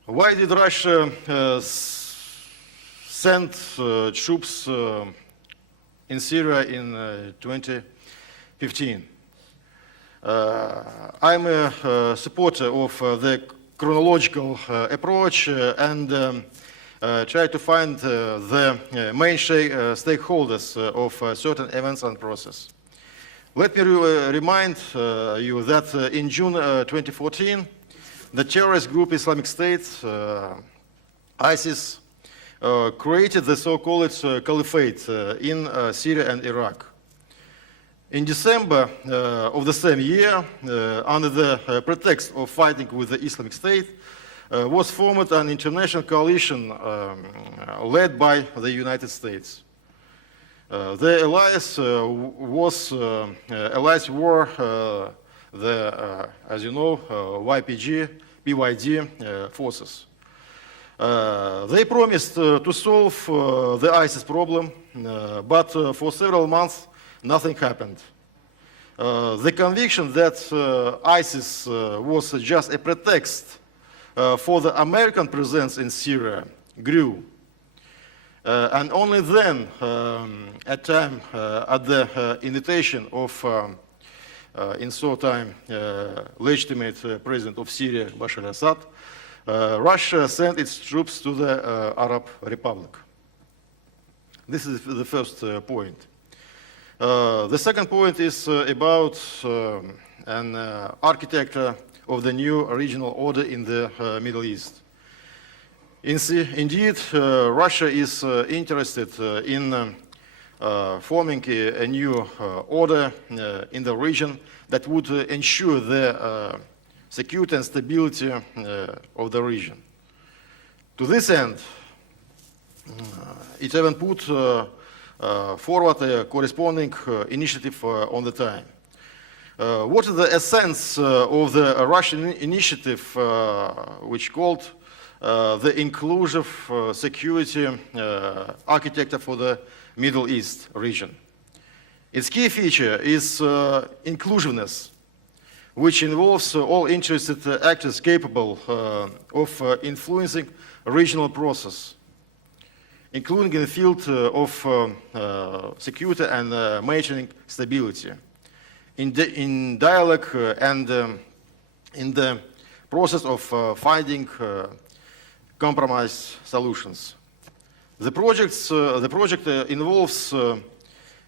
Why did Russia send troops in Syria in 2015? I'm a supporter of the chronological approach and try to find the main stakeholders of certain events and process. Let me remind you that in June 2014, the terrorist group Islamic State, ISIS, created the so-called caliphate in Syria and Iraq. In December of the same year, under the pretext of fighting with the Islamic State, was formed an international coalition led by the United States. The alliance were the, as you know, PYD forces. They promised to solve the ISIS problem, but for several months nothing happened. The conviction that ISIS was just a pretext for the American presence in Syria grew. And only then, at the invitation of, in so time, legitimate president of Syria, Bashar al-Assad, Russia sent its troops to the Arab Republic. This is the first point. The second point is about an architecture of the new regional order in the Middle East. Indeed, Russia is interested in forming a new order in the region that would ensure the security and stability of the region. To this end, it even put forward a corresponding initiative on the time. What is the essence of the Russian initiative, which called the inclusive security architecture for the Middle East region? Its key feature is inclusiveness, which involves all interested actors capable of influencing regional process, including in the field of security and maintaining stability, in dialogue and in the process of finding compromise solutions. The project involves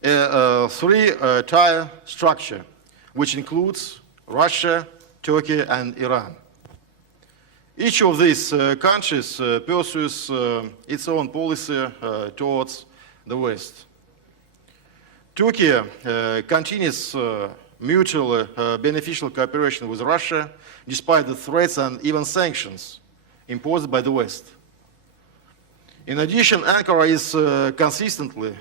a three-tier structure, which includes Russia, Turkey, and Iran. Each of these countries pursues its own policy towards the West. Turkey continues mutually beneficial cooperation with Russia, despite the threats and even sanctions imposed by the West. In addition, Ankara is consistently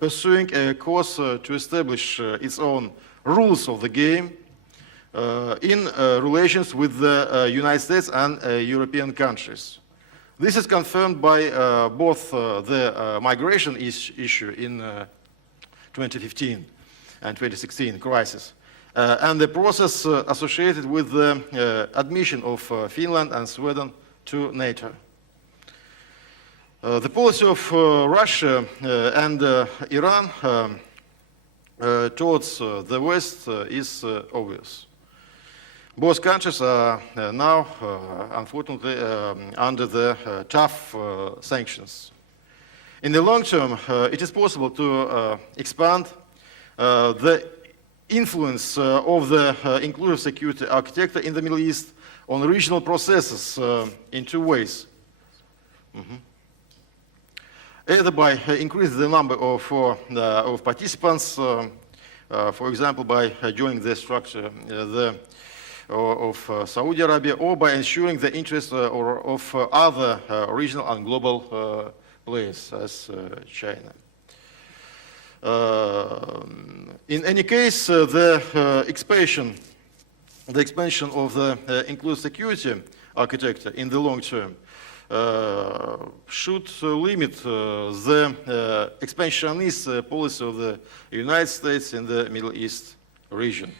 pursuing a course to establish its own rules of the game in relations with the United States and European countries. This is confirmed by both the migration issue in 2015 and 2016 crisis, and the process associated with the admission of Finland and Sweden to NATO. The policy of Russia and Iran towards the West is obvious. Both countries are now, unfortunately, under the tough sanctions. In the long term, it is possible to expand the influence of the inclusive security architecture in the Middle East on regional processes in two ways. Either by increasing the number of participants, for example, by joining the structure of Saudi Arabia, or by ensuring the interest of other regional and global players, as China. In any case, the expansion of the inclusive security architecture in the long term should limit the expansionist policy of the United States in the Middle East region.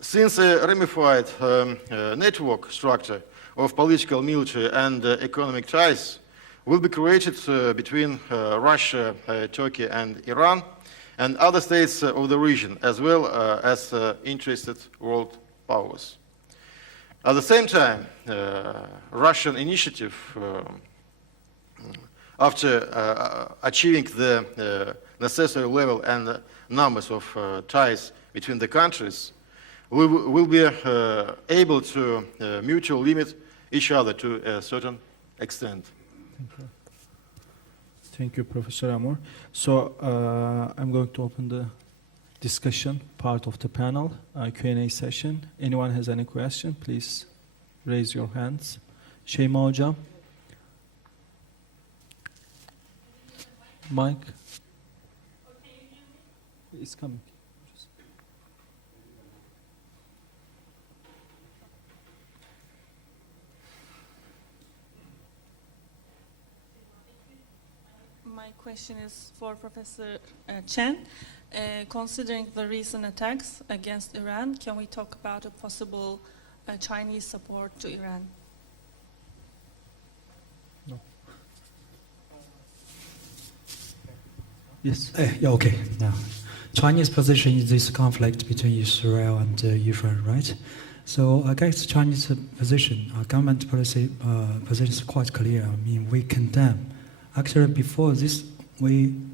Since a ramified network structure of political, military, and economic ties will be created between Russia, Turkey, and Iran, and other states of the region, as well as interested world powers. At the same time, Russian initiative, after achieving the necessary level and numbers of ties between the countries, will be able to mutually limit each other to a certain extent. Thank you, Professor Amor. So I'm going to open the discussion part of the panel, Q&A session. Anyone has any question, please raise your hands. Şeyma Hocam. Mike. It's coming. My question is for Professor Chen. Considering the recent attacks against Iran, can we talk about a possible Chinese support to Iran? No. Yes. Yeah, okay. Now, Chinese position in this conflict between Israel and Iran, right? So I guess Chinese position, our government policy position is quite clear. I mean, we condemn Actually, before this,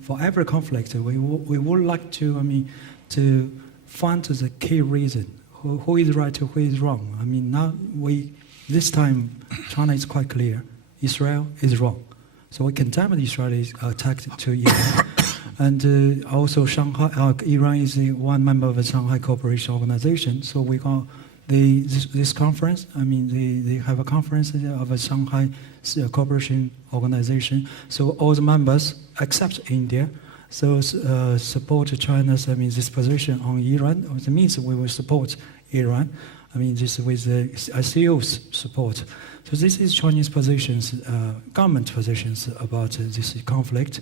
for every conflict, we would like to, to find the key reason, who is right, who is wrong. Now this time, China is quite clear, Israel is wrong. So we condemn Israel's attack to Iran. And also Shanghai, Iran is one member of the Shanghai Cooperation Organization. So we got this conference, they have a conference of a Shanghai Cooperation Organization. So all the members, except India, support China's, this position on Iran. It means we will support Iran. This with the ICO's support. So this is Chinese positions, government positions about this conflict.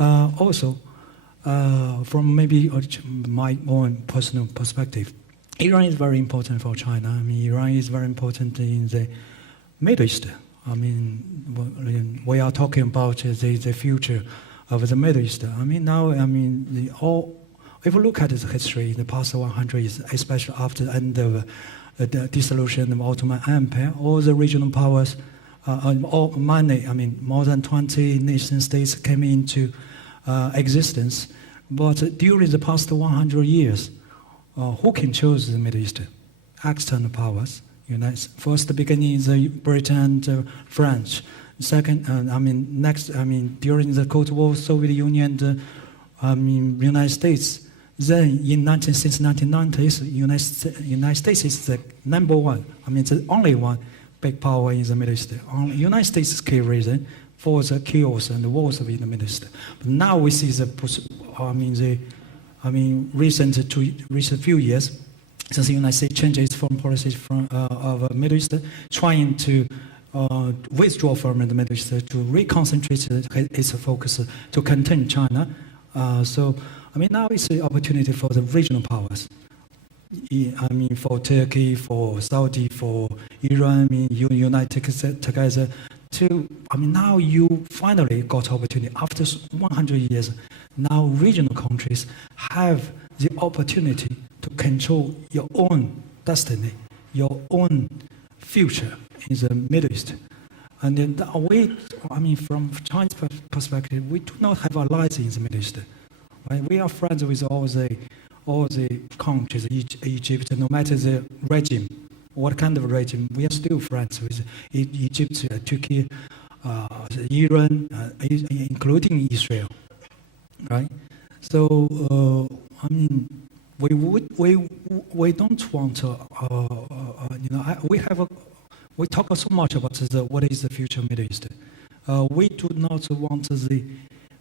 Also, from maybe my own personal perspective, Iran is very important for China. Iran is very important in the Middle East. We are talking about the future of the Middle East. If you look at the history in the past 100 years, especially after the end of the dissolution of Ottoman Empire, all the regional powers, more than 20 nation states came into existence. But during the past 100 years, who controls the Middle East? External powers. First, the beginning is Britain and French. Second, during the Cold War, Soviet Union and United States. Then, since 1990s, United States is the number one. The only one big power in the Middle East. United States is key reason for the chaos and the wars in the Middle East. But now we see recent few years, since the United States changed its foreign policy of Middle East, trying to withdraw from the Middle East to reconcentrate its focus to contain China. Now it's an opportunity for the regional powers. For Turkey, for Saudi, for Iran, united together to, now you finally got opportunity. After 100 years, now regional countries have the opportunity to control your own destiny, your own future in the Middle East. And then from China's perspective, we do not have allies in the Middle East. Right? We are friends with all the countries, Egypt, no matter the regime, what kind of regime, we are still friends with Egypt, Turkey, Iran, including Israel, right? So we don't want we talk so much about what is the future Middle East. We do not want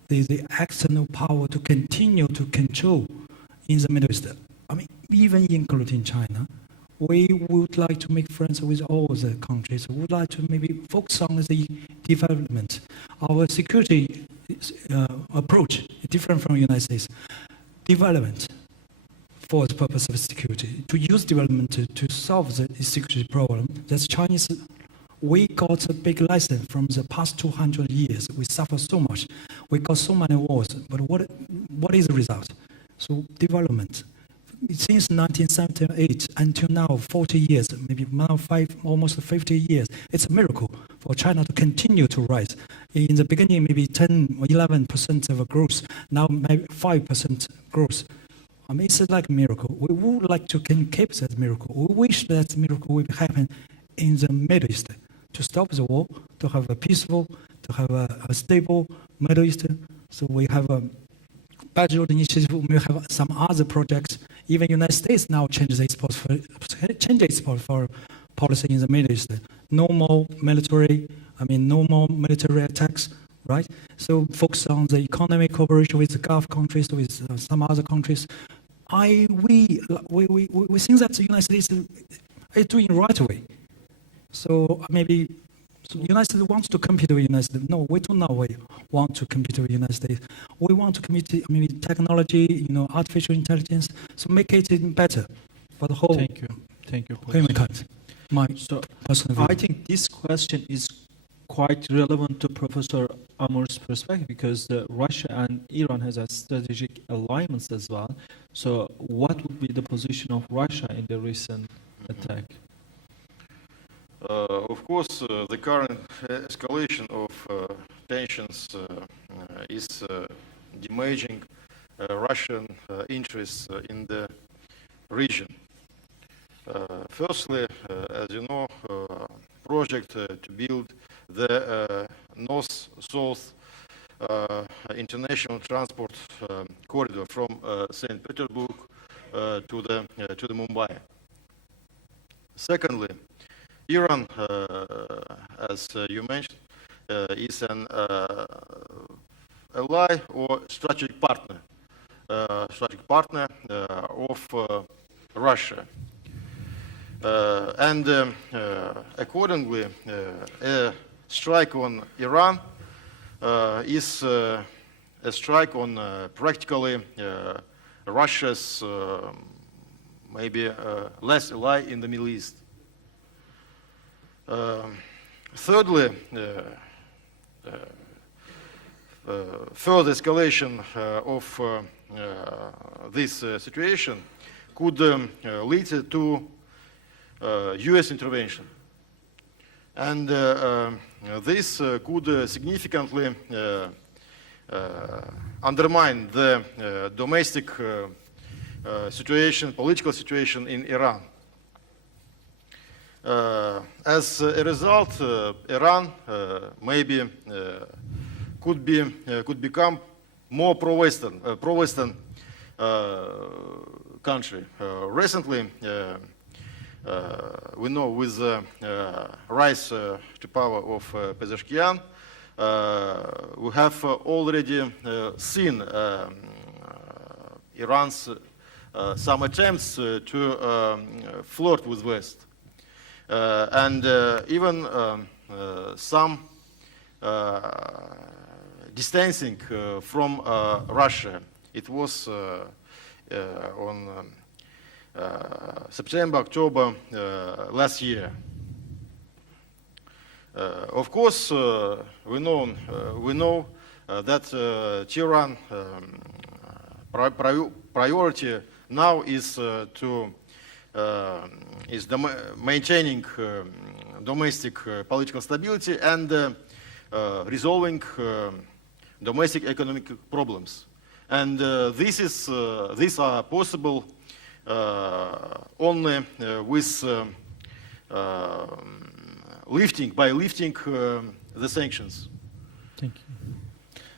the external power to continue to control in the Middle East. Even including China. We would like to make friends with all the countries. We would like to maybe focus on the development. Our security approach is different from the United States. Development for the purpose of security, to use development to solve the security problem. That's Chinese. We got a big lesson from the past 200 years. We suffered so much. We got so many wars. But what is the result? So development. Since 1978 until now, 40 years, maybe now almost 50 years, it's a miracle for China to continue to rise. In the beginning, maybe 10 or 11% of growth, now maybe 5% growth. It's like a miracle. We would like to keep that miracle. We wish that miracle will happen in the Middle East to stop the war, to have a peaceful, to have a stable Middle East. So we have a Patriot Initiative, we have some other projects. Even United States now changes its policy in the Middle East. No more military, no more military attacks, right? So focus on the economic cooperation with the Gulf countries, with some other countries. We think that the United States is doing right way. So maybe United States wants to compete with the United States. No, we do not want to compete with the United States. We want to compete with technology, artificial intelligence, so make it better for the whole humankind. So personal view. I think this question is quite relevant to Professor Amur's perspective because Russia and Iran has a strategic alliance as well. So what would be the position of Russia in the recent attack? Of course, the current escalation of tensions is damaging Russian interests in the region. Firstly, as you know, project to build the north-south international transport corridor from St. Petersburg to the Mumbai. Secondly, Iran, as you mentioned, is an ally or strategic partner of Russia. And accordingly, a strike on Iran is a strike on practically Russia's maybe less ally in the Middle East. Thirdly, further escalation of this situation could lead to US intervention. And this could significantly undermine the domestic situation, political situation in Iran. As a result, Iran maybe could become more pro-Western country. Recently, we know with the rise to power of Pezeshkian, we have already seen Iran's some attempts to flirt with West, and even some distancing from Russia. It was on September, October last year. Of course, we know that Tehran priority now is maintaining domestic political stability and resolving domestic economic problems, and these are possible only with lifting the sanctions. Thank you.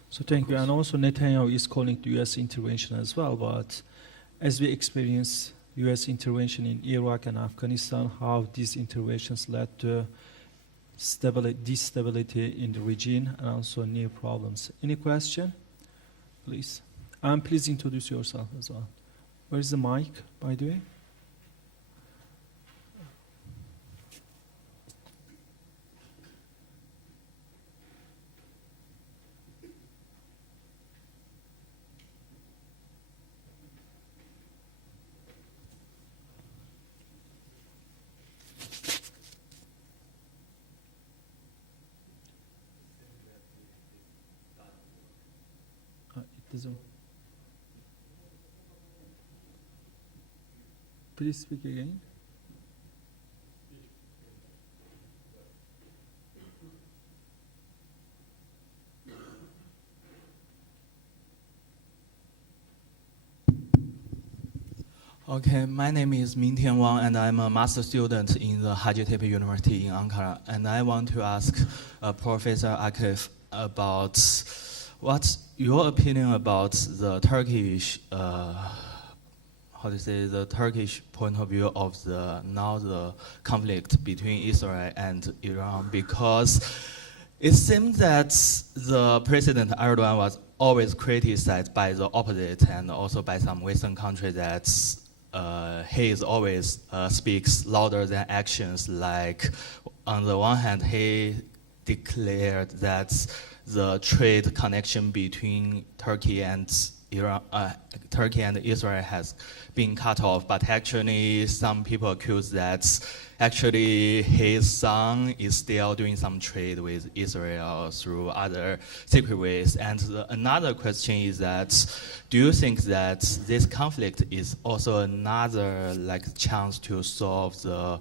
So thank you. And also Netanyahu is calling the U.S. intervention as well. But as we experience U.S. intervention in Iraq and Afghanistan, how these interventions led to destability in the region and also new problems. Any question? Please. And please introduce yourself as well. Where's the mic, by the way? It doesn't. Please speak again. Okay, my name is Mingtian Wang, and I'm a master student in the Hacettepe University in Ankara. And I want to ask Professor Akif about what's your opinion about the Turkish the Turkish point of view of the conflict between Israel and Iran, because it seems that the President Erdogan was always criticized by the opposite and also by some Western countries that he is always speaks louder than actions. Like on the one hand, he declared that the trade connection between Turkey and Israel has been cut off, but actually some people accuse that actually his son is still doing some trade with Israel through other secret ways. And another question is that, do you think that this conflict is also another chance to solve the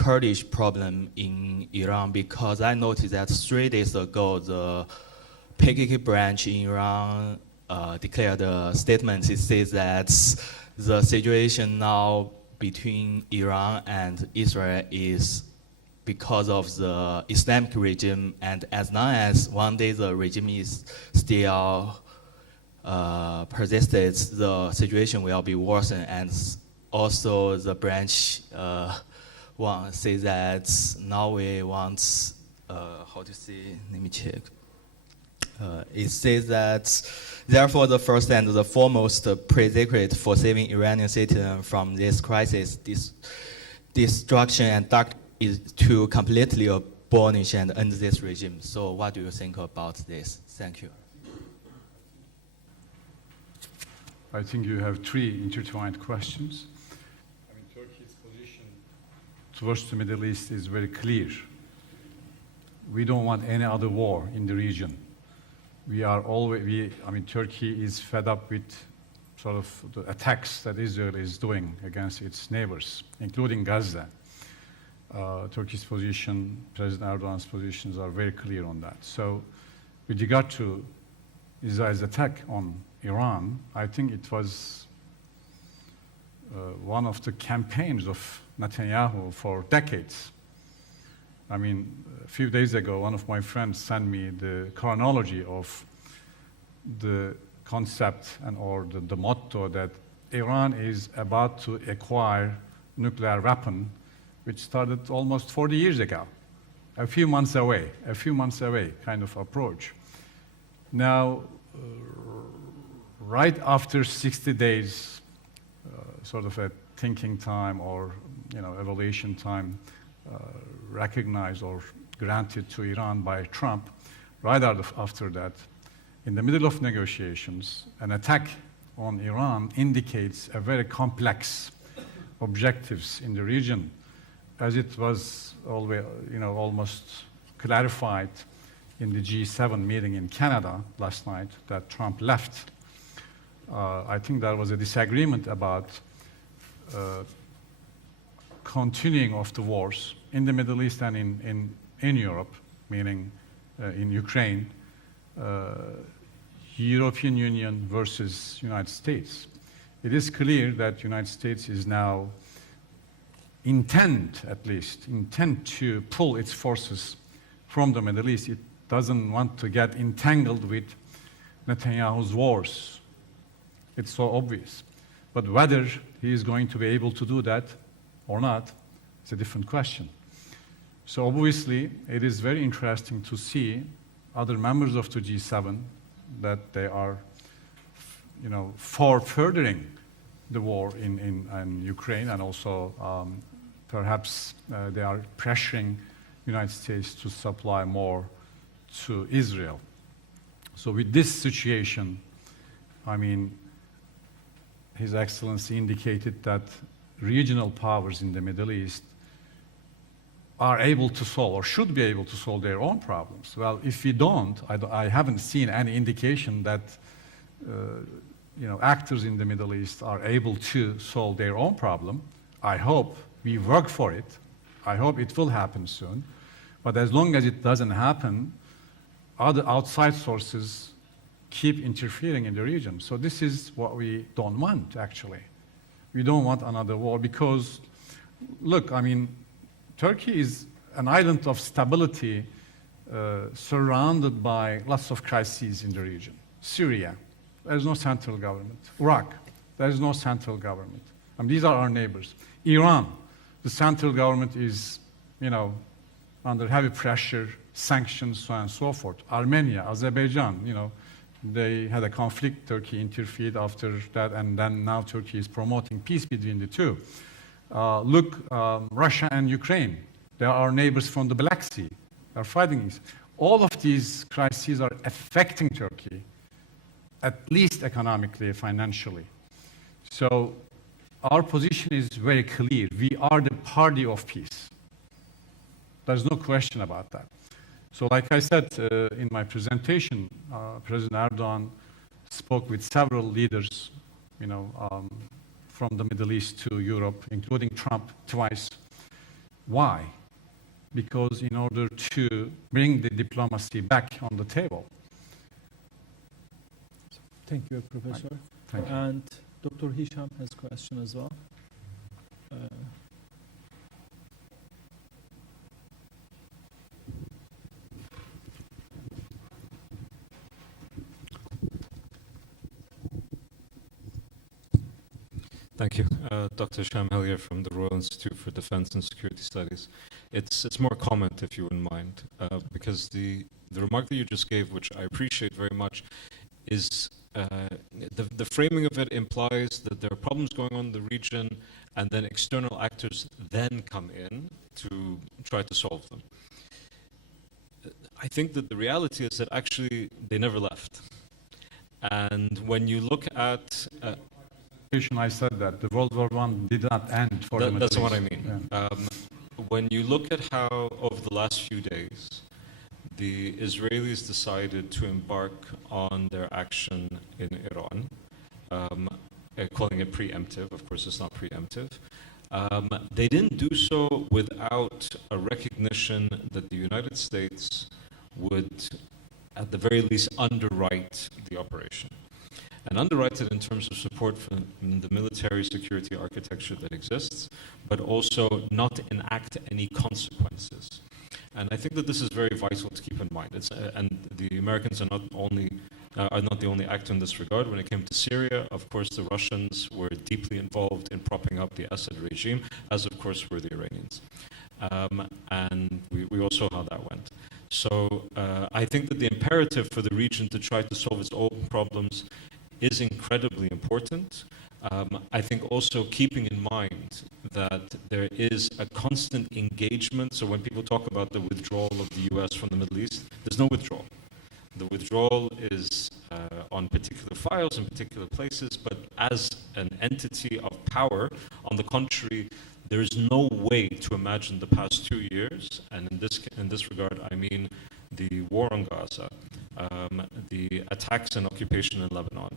Kurdish problem in Iran? Because I noticed that 3 days ago, the PKK branch in Iran declared a statement. It says that the situation now between Iran and Israel is because of the Islamic regime, and as long as one day the regime is still persisted, the situation will be worsened. And also the branch says that now we want, how to say, let me check. It says that, therefore, the first and the foremost prerequisite for saving Iranian citizens from this crisis, this destruction and dark, is to completely abolish and end this regime. So what do you think about this? Thank you. I think you have three intertwined questions. I mean, Turkey's position towards the Middle East is very clear. We don't want any other war in the region. We are always, I mean, Turkey is fed up with sort of the attacks that Israel is doing against its neighbors, including Gaza. Turkey's position, President Erdogan's positions are very clear on that. So with regard to Israel's attack on Iran, I think it was one of the campaigns of Netanyahu for decades. I mean, a few days ago, one of my friends sent me the chronology of the concept or the motto that Iran is about to acquire nuclear weapon, which started almost 40 years ago, a few months away kind of approach. Now, right after 60 days, sort of a thinking time or evaluation time recognized or granted to Iran by Trump, right after that, in the middle of negotiations, an attack on Iran indicates a very complex objectives in the region, as it was always, almost clarified in the G7 meeting in Canada last night that Trump left. I think there was a disagreement about continuing of the wars in the Middle East and in Europe, meaning in Ukraine, European Union versus United States. It is clear that United States is now intent to pull its forces from the Middle East. It doesn't want to get entangled with Netanyahu's wars. It's so obvious. But whether he is going to be able to do that or not, it's a different question. So obviously, it is very interesting to see other members of the G7 that they are, for furthering the war in Ukraine, and also perhaps they are pressuring the United States to supply more to Israel. So with this situation, I mean, His Excellency indicated that regional powers in the Middle East are able to solve or should be able to solve their own problems. Well, if we don't, I haven't seen any indication that actors in the Middle East are able to solve their own problem. I hope we work for it. I hope it will happen soon. But as long as it doesn't happen, other outside sources keep interfering in the region. So this is what we don't want, actually. We don't want another war because, look, I mean, Turkey is an island of stability surrounded by lots of crises in the region. Syria, there's no central government. Iraq, there's no central government. I mean, these are our neighbors. Iran, the central government is, under heavy pressure, sanctions, so on and so forth. Armenia, Azerbaijan, they had a conflict. Turkey interfered after that, and then now Turkey is promoting peace between the two. Russia and Ukraine, they are our neighbors from the Black Sea. They're fighting. All of these crises are affecting Turkey, at least economically, financially. So our position is very clear. We are the party of peace. There's no question about that. So like I said in my presentation, President Erdogan spoke with several leaders, from the Middle East to Europe, including Trump twice. Why? Because in order to bring the diplomacy back on the table. Thank you, Professor. Thank you. And Dr. Hisham has a question as well. Thank you. Dr. Shamhel here from the Royal Institute for Defense and Security Studies. It's more comment, if you wouldn't mind, because the remark that you just gave, which I appreciate very much, is the framing of it implies that there are problems going on in the region, and then external actors then come in to try to solve them. I think that the reality is that actually they never left. And when you look at I said that the World War I did not end for the Middle that's East. what I mean. Yeah. When you look at how, over the last few days, the Israelis decided to embark on their action in Iran, calling it preemptive. Of course, it's not preemptive. They didn't do so without a recognition that the United States would, at the very least, underwrite the operation. And underwrite it in terms of support for the military security architecture that exists, but also not enact any consequences. And I think that this is very vital to keep in mind. And the Americans are not the only actor in this regard. When it came to Syria, of course, the Russians were deeply involved in propping up the Assad regime, as of course were the Iranians. And we all saw how that went. So I think that the imperative for the region to try to solve its own problems is incredibly important. I think also keeping in mind that there is a constant engagement. So when people talk about the withdrawal of the US from the Middle East, there's no withdrawal. The withdrawal is on particular files in particular places, but as an entity of power, on the contrary, there is no way to imagine the past 2 years, and in this regard, I mean the war on Gaza, the attacks and occupation in Lebanon,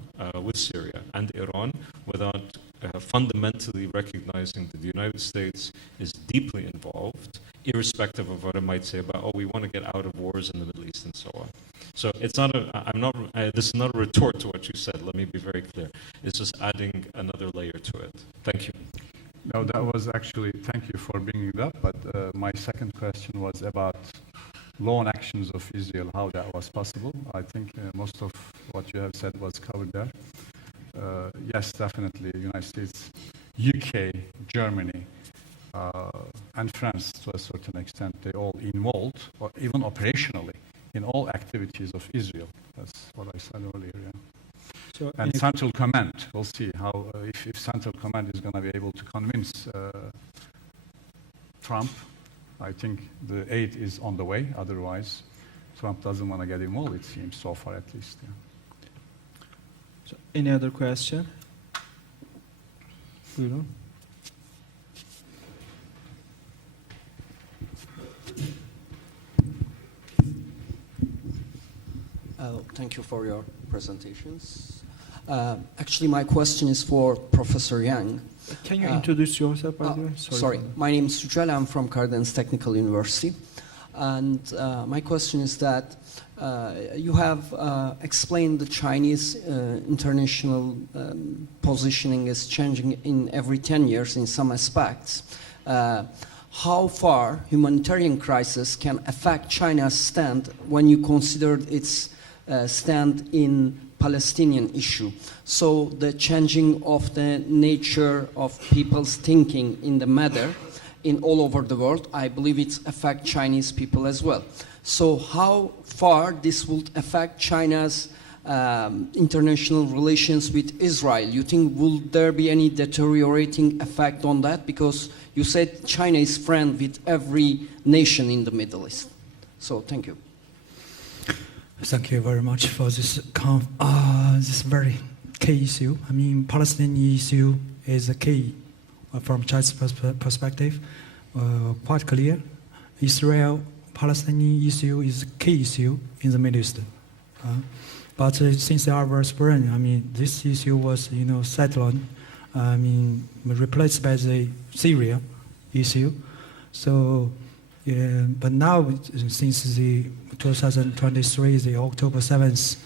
with Syria and Iran, without fundamentally recognizing that the United States is deeply involved, irrespective of what it might say about, oh, we want to get out of wars in the Middle East and so on. So it's not this is not a retort to what you said, let me be very clear. It's just adding another layer to it. Thank you. No, that was actually, thank you for bringing it up, but my second question was about lone actions of Israel, how that was possible. I think most of what you have said was covered there. Yes, definitely, United States, UK, Germany, and France, to a certain extent, they all involved, or even operationally, in all activities of Israel. That's what I said earlier, yeah. So And Central Command, we'll see how, if Central Command is going to be able to convince Trump. I think the aid is on the way, otherwise Trump doesn't want to get involved, it seems, so far at least. Yeah. So any other question? Buyurun. Thank you for your presentations. Actually, my question is for Professor Yang. Can you introduce yourself, by the way? Sorry. My name is Sucel. I'm from Karadeniz Technical University. And my question is that you have explained the Chinese international positioning is changing in every 10 years in some aspects. How far humanitarian crisis can affect China's stand when you consider its stand in Palestinian issue? So the changing of the nature of people's thinking in the matter in all over the world, I believe it affects Chinese people as well. So how far this would affect China's international relations with Israel? You think will there be any deteriorating effect on that? Because you said China is friend with every nation in the Middle East. So thank you. Thank you very much for this this very key issue. I mean, Palestinian issue is a key from China's perspective, quite clear. Israel-Palestinian issue is a key issue in the Middle East. But since the Arab Spring, I mean, this issue was, settled, replaced by the Syria issue. So, yeah, but now, since the 2023, the October 7th,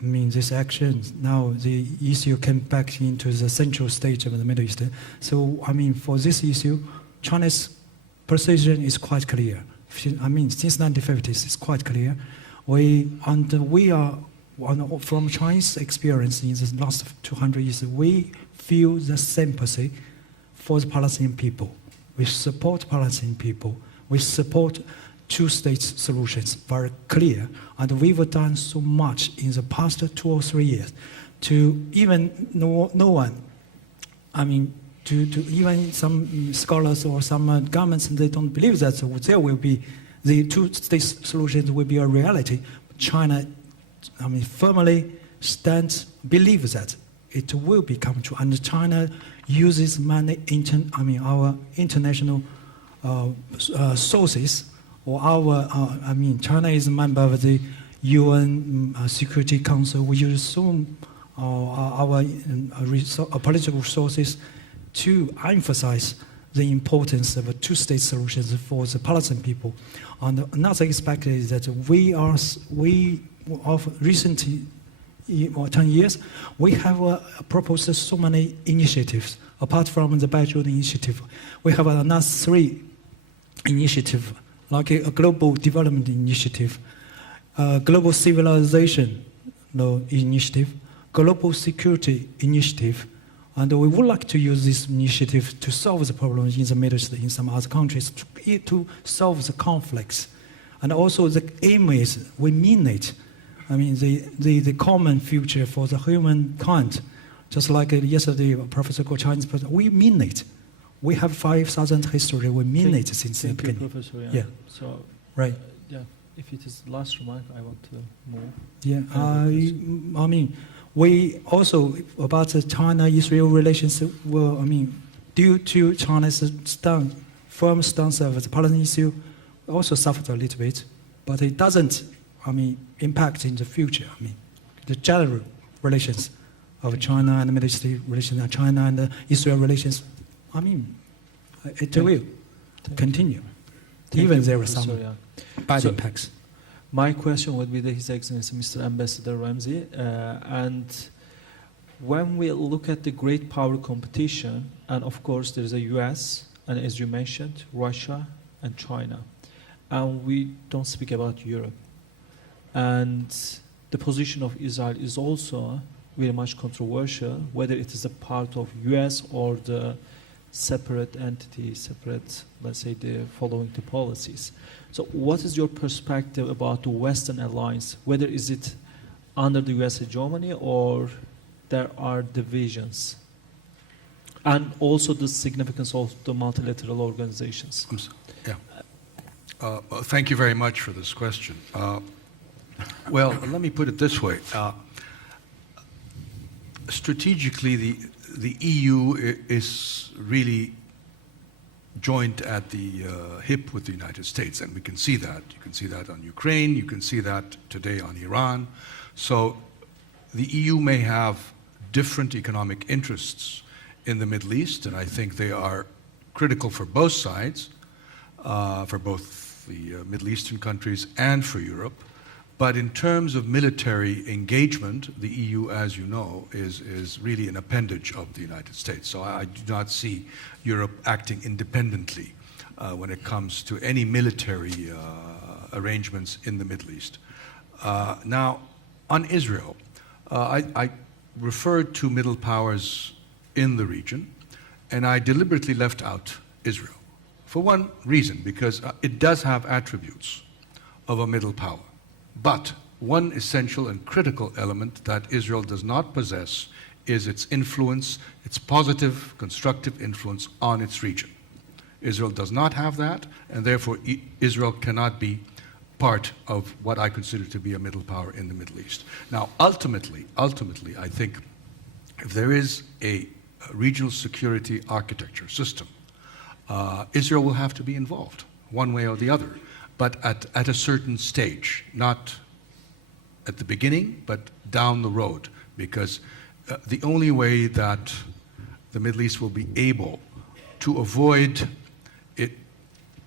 this action, now the issue came back into the central stage of the Middle East. So, for this issue, China's position is quite clear. Since 1950s, it's quite clear. We are, from Chinese experience in the last 200 years, we feel the sympathy for the Palestinian people. We support Palestinian people. We support two-state solutions, very clear. And we've done so much in the past 2 or 3 years to even no one, to even some scholars or some governments, they don't believe that there will be, the two-state solutions will be a reality. China, firmly believes that it will become true. And China uses many our international sources, or China is a member of the UN Security Council. We use our political resources to emphasize the importance of a two-state solutions for the Palestinian people. And another aspect is that we of recently, 10 years, we have proposed so many initiatives. Apart from the Beijing initiative, we have another 3 initiatives, like a global development initiative, global civilization initiative, global security initiative, and we would like to use this initiative to solve the problems in the Middle East, in some other countries, to solve the conflicts. And also the aim is, we mean it. The common future for the humankind, just like yesterday, Professor Go, Chinese president, we mean it. We have 5,000 history, we mean it since the beginning. Professor, Yeah. So, right. If it is the last remark, I want to move. Yeah, we also, about the China-Israel relations, due to China's firm stance of the Palestinian issue, also suffered a little bit, but it doesn't, impact in the future. The general relations of China and the Middle East relations, and China and Israel relations, it will continue, even there are some bad impacts. My question would be to His Excellency Mr. Ambassador Ramsey, and when we look at the great power competition, and of course there is a US, and as you mentioned, Russia and China, and we don't speak about Europe. And the position of Israel is also very much controversial, whether it is a part of US or the separate entity, let's say, the following the policies. So what is your perspective about the Western alliance? Whether is it under the US hegemony or there are divisions? And also the significance of the multilateral organizations. Thank you very much for this question. Well, let me put it this way. Strategically, the EU is really joined at the hip with the United States, and we can see that. You can see that on Ukraine, you can see that today on Iran. So the EU may have different economic interests in the Middle East, and I think they are critical for both sides, for both the Middle Eastern countries and for Europe. But in terms of military engagement, the EU, as you know, is really an appendage of the United States. So I do not see Europe acting independently when it comes to any military arrangements in the Middle East. Now, on Israel, I referred to middle powers in the region, and I deliberately left out Israel for one reason, because it does have attributes of a middle power. But one essential and critical element that Israel does not possess is its influence, its positive, constructive influence on its region. Israel does not have that, and therefore Israel cannot be part of what I consider to be a middle power in the Middle East. Now, ultimately, I think if there is a regional security architecture system, Israel will have to be involved, one way or the other. But at a certain stage, not at the beginning, but down the road, because the only way that the Middle East will be able to avoid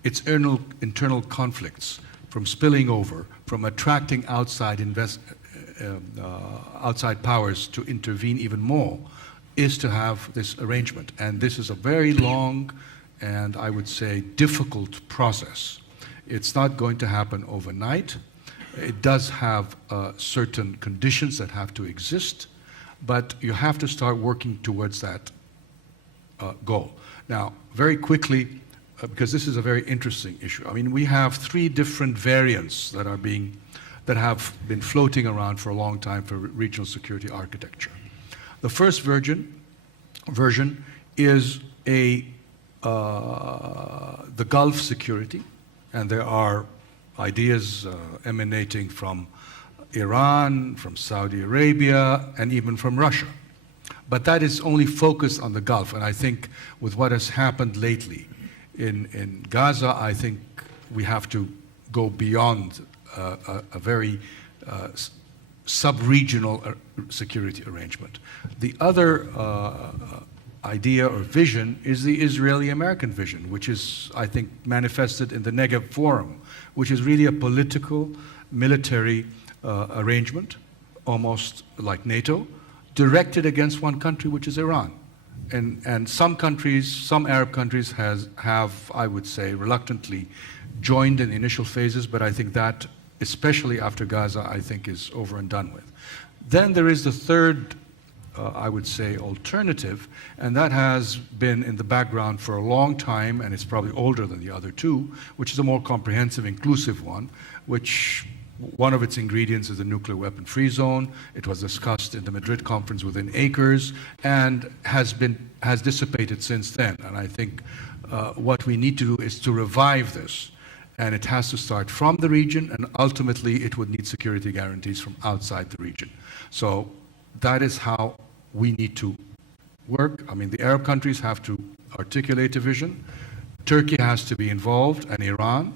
its internal conflicts from spilling over, from attracting outside outside powers to intervene even more, is to have this arrangement. And this is a very long and, I would say, difficult process. It's not going to happen overnight. It does have certain conditions that have to exist, but you have to start working towards that goal. Now, very quickly, because this is a very interesting issue. I mean, we have 3 different variants that have been floating around for a long time for regional security architecture. The first version is the Gulf security, and there are ideas emanating from Iran, from Saudi Arabia, and even from Russia. But that is only focused on the Gulf, and I think with what has happened lately in Gaza, I think we have to go beyond a very sub-regional security arrangement. The other idea or vision is the Israeli-American vision, which is, I think, manifested in the Negev Forum, which is really a political, military arrangement, almost like NATO, directed against one country, which is Iran. And some countries, some Arab countries have, I would say, reluctantly joined in the initial phases, but I think that, especially after Gaza, I think is over and done with. Then there is the third, I would say, alternative, and that has been in the background for a long time, and it's probably older than the other 2, which is a more comprehensive, inclusive one, which one of its ingredients is the nuclear weapon-free zone. It was discussed in the Madrid conference within acres and has dissipated since then. And I think what we need to do is to revive this. And it has to start from the region, and ultimately it would need security guarantees from outside the region. So that is how we need to work. I mean, the Arab countries have to articulate a vision. Turkey has to be involved, and Iran,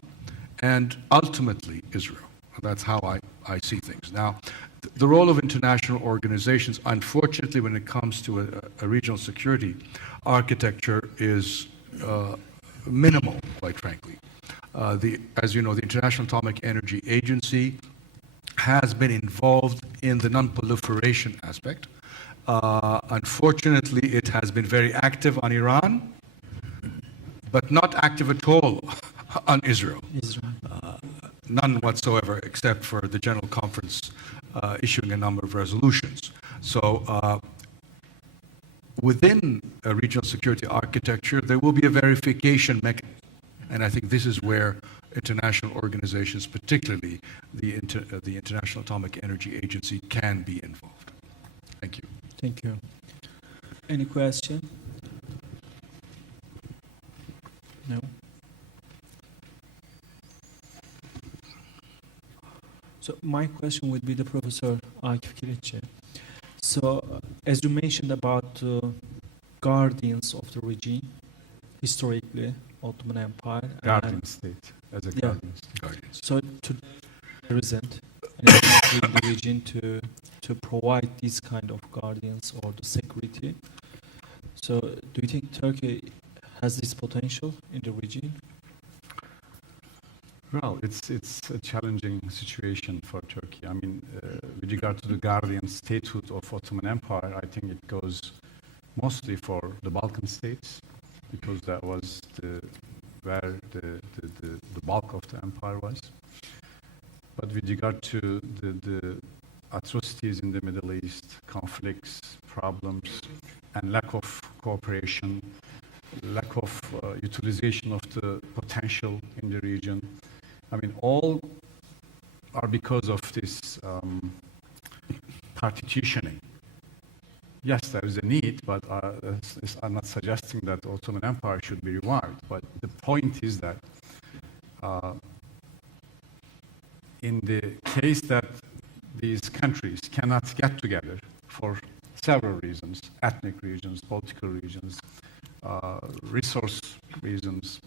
and ultimately Israel. That's how I see things. Now, the role of international organizations, unfortunately, when it comes to a regional security architecture, is minimal, quite frankly. As you know, the International Atomic Energy Agency has been involved in the non-proliferation aspect. Unfortunately, it has been very active on Iran, but not active at all on Israel. None whatsoever, except for the General Conference issuing a number of resolutions. So within a regional security architecture, there will be a verification mechanism. And I think this is where international organizations, particularly the International Atomic Energy Agency, can be involved. Thank you. Thank you. Any question? No? So my question would be the Professor Akif Kireçi. So as you mentioned about guardians of the regime, historically, Ottoman Empire. Guardian state, as a guardian state. So to present in the region to provide these kind of guardians or the security. So do you think Turkey has this potential in the region? Well, it's a challenging situation for Turkey. I mean, with regard to the guardian statehood of Ottoman Empire, I think it goes mostly for the Balkan states, because that was where the bulk of the empire was. But with regard to the atrocities in the Middle East, conflicts, problems, and lack of cooperation, lack of utilization of the potential in the region, I mean, all are because of this partitioning. Yes, there is a need, but I'm not suggesting that the Ottoman Empire should be revived. But the point is that in the case that these countries cannot get together for several reasons, ethnic reasons, political reasons, resource reasons,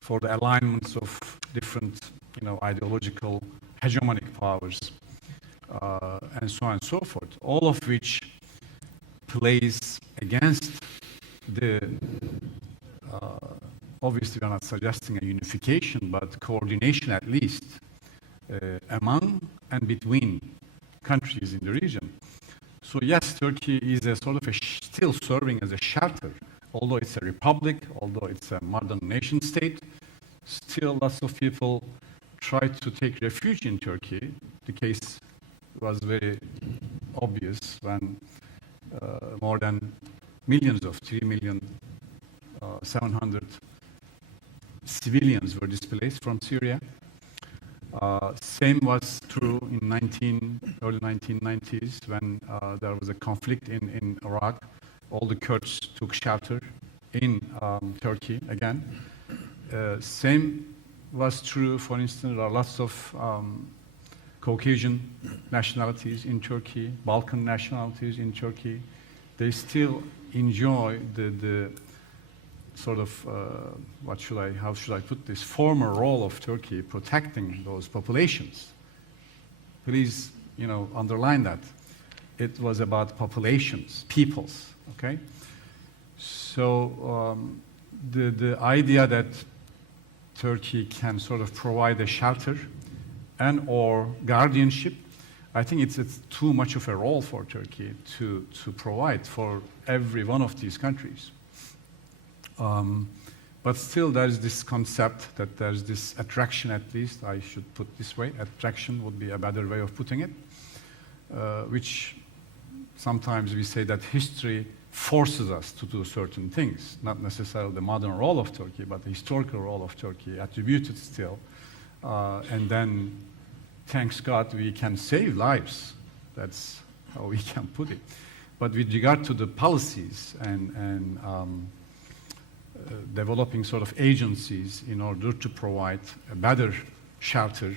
for the alignments of different, ideological hegemonic powers, and so on and so forth, all of which plays against the obviously we're not suggesting a unification, but coordination at least among and between countries in the region. So yes, Turkey is a sort of still serving as a shelter, although it's a republic, although it's a modern nation state. Still, lots of people try to take refuge in Turkey. The case was very obvious when more than millions of 3,700,000 civilians were displaced from Syria. Same was true in early 1990s when there was a conflict in Iraq. All the Kurds took shelter in Turkey again. Same was true, for instance, there are lots of Caucasian nationalities in Turkey, Balkan nationalities in Turkey. They still enjoy the sort of, how should I put this, former role of Turkey protecting those populations. Please, underline that. It was about populations, peoples, okay? So the idea that Turkey can sort of provide a shelter and or guardianship, I think it's too much of a role for Turkey to provide for every one of these countries. But still there's this concept that there's this attraction, at least I should put this way, attraction would be a better way of putting it, which sometimes we say that history forces us to do certain things, not necessarily the modern role of Turkey, but the historical role of Turkey attributed still. And then, thanks God, we can save lives. That's how we can put it. But with regard to the policies and developing sort of agencies in order to provide a better shelter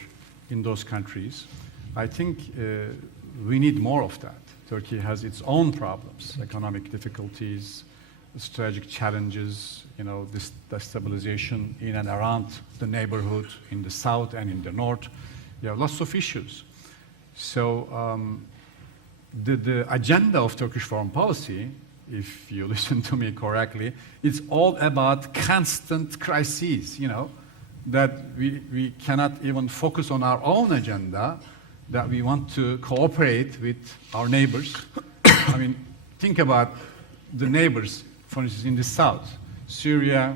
in those countries, I think we need more of that. Turkey has its own problems, economic difficulties, strategic challenges, this destabilization in and around the neighborhood, in the south and in the north. You have lots of issues. So the agenda of Turkish foreign policy, if you listen to me correctly, it's all about constant crises, that we cannot even focus on our own agenda, that we want to cooperate with our neighbors. I mean, think about the neighbors, for instance, in the south, Syria,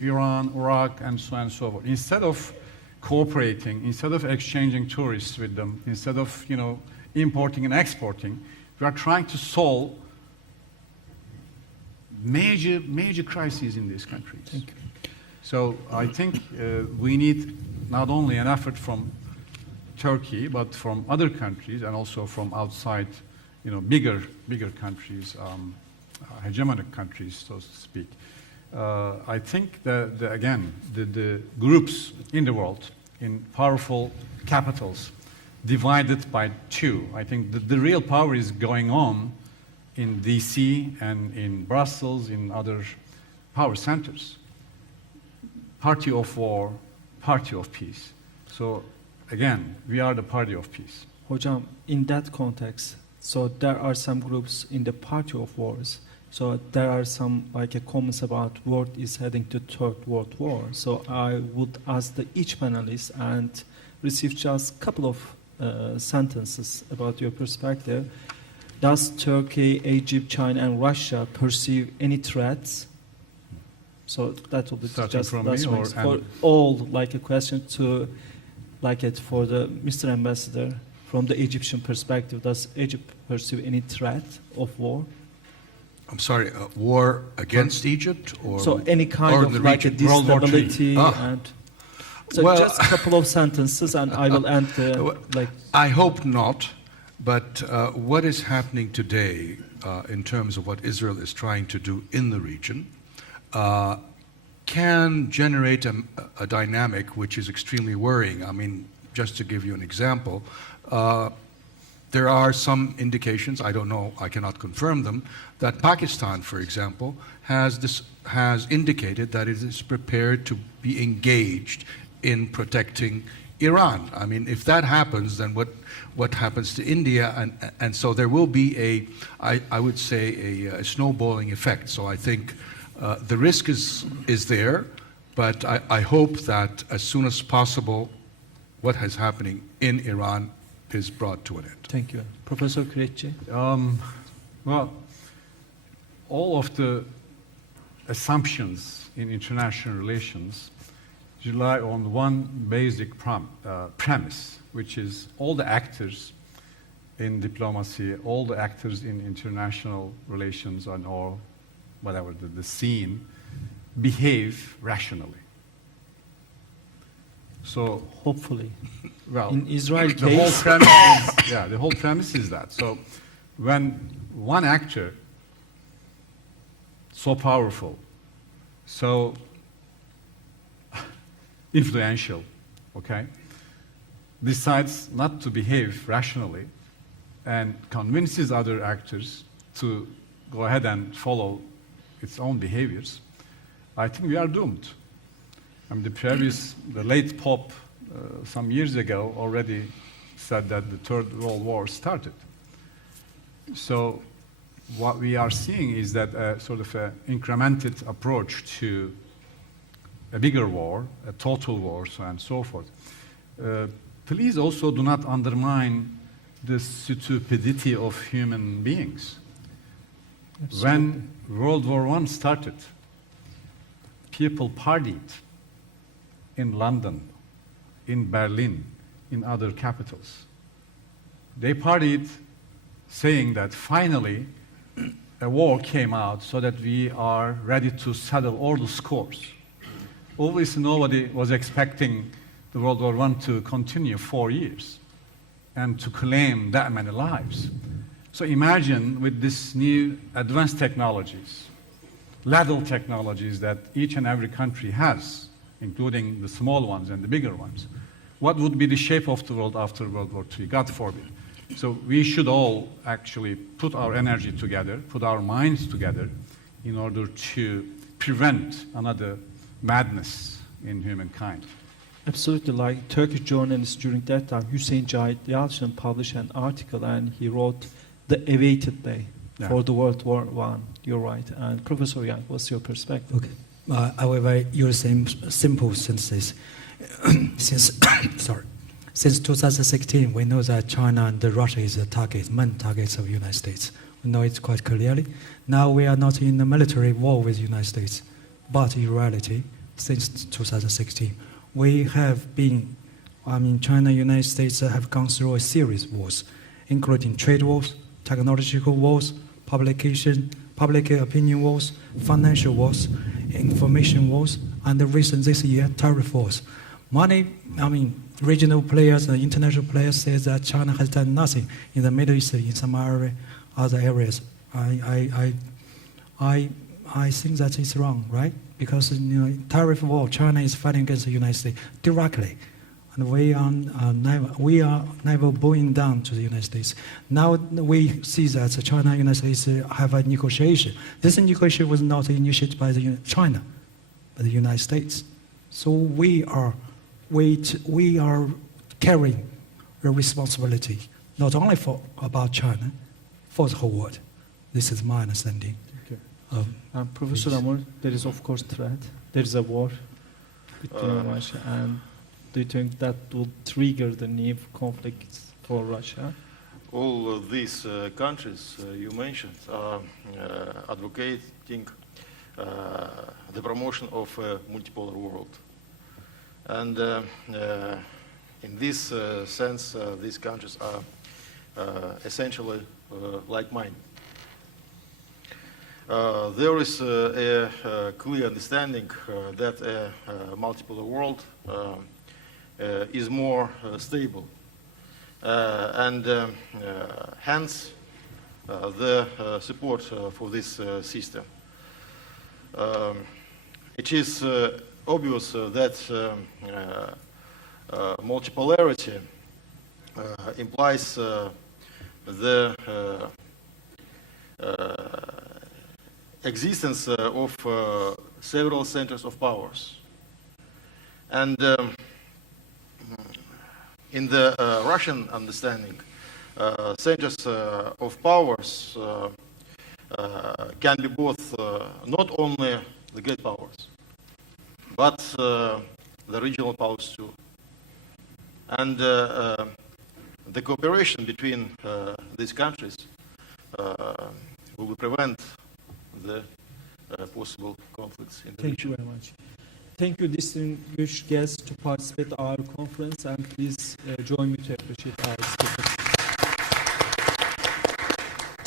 Iran, Iraq, and so on and so forth. Instead of cooperating, instead of exchanging tourists with them, instead of, importing and exporting, we are trying to solve major crises in these countries. Thank you. So I think we need not only an effort from Turkey, but from other countries and also from outside, bigger countries, hegemonic countries, so to speak. I think that, the groups in the world, in powerful capitals, divided by two. I think the real power is going on in DC and in Brussels, in other power centers. Party of war, party of peace. So again, we are the party of peace. Hocam, in that context, so there are some groups in the party of wars. So there are some comments about world is heading to Third World War. So I would ask each panelist and receive just a couple of sentences about your perspective. Does Turkey, Egypt, China, and Russia perceive any threats? So that will be just from me for all a question to for the Mr. Ambassador from the Egyptian perspective. Does Egypt perceive any threat of war? I'm sorry, war against Egypt, or so any kind or of the a region? destability and. So well, just a couple of sentences, and I will end. I hope not. But what is happening today, in terms of what Israel is trying to do in the region, can generate a dynamic which is extremely worrying. I mean, just to give you an example, there are some indications, I don't know, I cannot confirm them, that Pakistan, for example, has indicated that it is prepared to be engaged in protecting Iran. I mean, if that happens, then what happens to India? And so there will be I would say, a snowballing effect. So I think the risk is there. But I hope that as soon as possible, what is happening in Iran is brought to an end. Thank you. Professor Kireçi? Well, all of the assumptions in international relations rely on one basic premise, which is all the actors in diplomacy, all the actors in international relations and or whatever the scene behave rationally. So Hopefully. well, In Israel the whole case, premise is, yeah, the whole premise is that. So when one actor so powerful, so influential, okay, decides not to behave rationally and convinces other actors to go ahead and follow its own behaviors, I think we are doomed. I mean, the late Pope some years ago already said that the Third World War started. So what we are seeing is that a sort of an incremented approach to a bigger war, a total war, so and so forth. Please also do not undermine the stupidity of human beings. Absolutely. When World War I started, people partied in London, in Berlin, in other capitals. They partied saying that finally a war came out so that we are ready to settle all the scores. Obviously nobody was expecting the World War I to continue 4 years and to claim that many lives. So imagine with this new advanced technologies, lethal technologies that each and every country has, including the small ones and the bigger ones, what would be the shape of the world after World War III? God forbid. So we should all actually put our energy together, put our minds together in order to prevent another madness in humankind. Absolutely, like Turkish journalists during that time, Hüseyin Cahit Yalçın published an article and he wrote the awaited day for the World War I. You're right. And Professor Yang, what's your perspective? Okay. I will use same simple sentences. Since 2016, we know that China and Russia is the main targets of the United States. We know it quite clearly. Now we are not in a military war with the United States, but in reality, since 2016, we have been, China and United States have gone through a series of wars, including trade wars, technological wars, public opinion wars, financial wars, information wars, and this year, tariff wars. Regional players and international players say that China has done nothing in the Middle East, in some other areas. I think that is wrong, right? Because tariff war, China is fighting against the United States directly, and we are never bowing down to the United States. Now we see that China and United States have a negotiation. This negotiation was not initiated by China, but the United States. So we are carrying a responsibility not only about China, for the whole world. This is my understanding. Professor Amor, there is of course threat. There is a war between Russia, and do you think that will trigger the new conflicts for Russia? All of these countries you mentioned are advocating the promotion of a multipolar world. And in this sense, these countries are essentially like mine. There is a clear understanding that a multipolar world is more stable, and hence the support for this system. It is obvious that multipolarity implies the existence of several centers of powers. And in the Russian understanding, centers of powers can be both not only the great powers, but the regional powers too. And the cooperation between these countries will prevent the possible conflicts in the Thank region. you very much. Thank you, distinguished guests, to participate in our conference, and please join me to appreciate our speakers.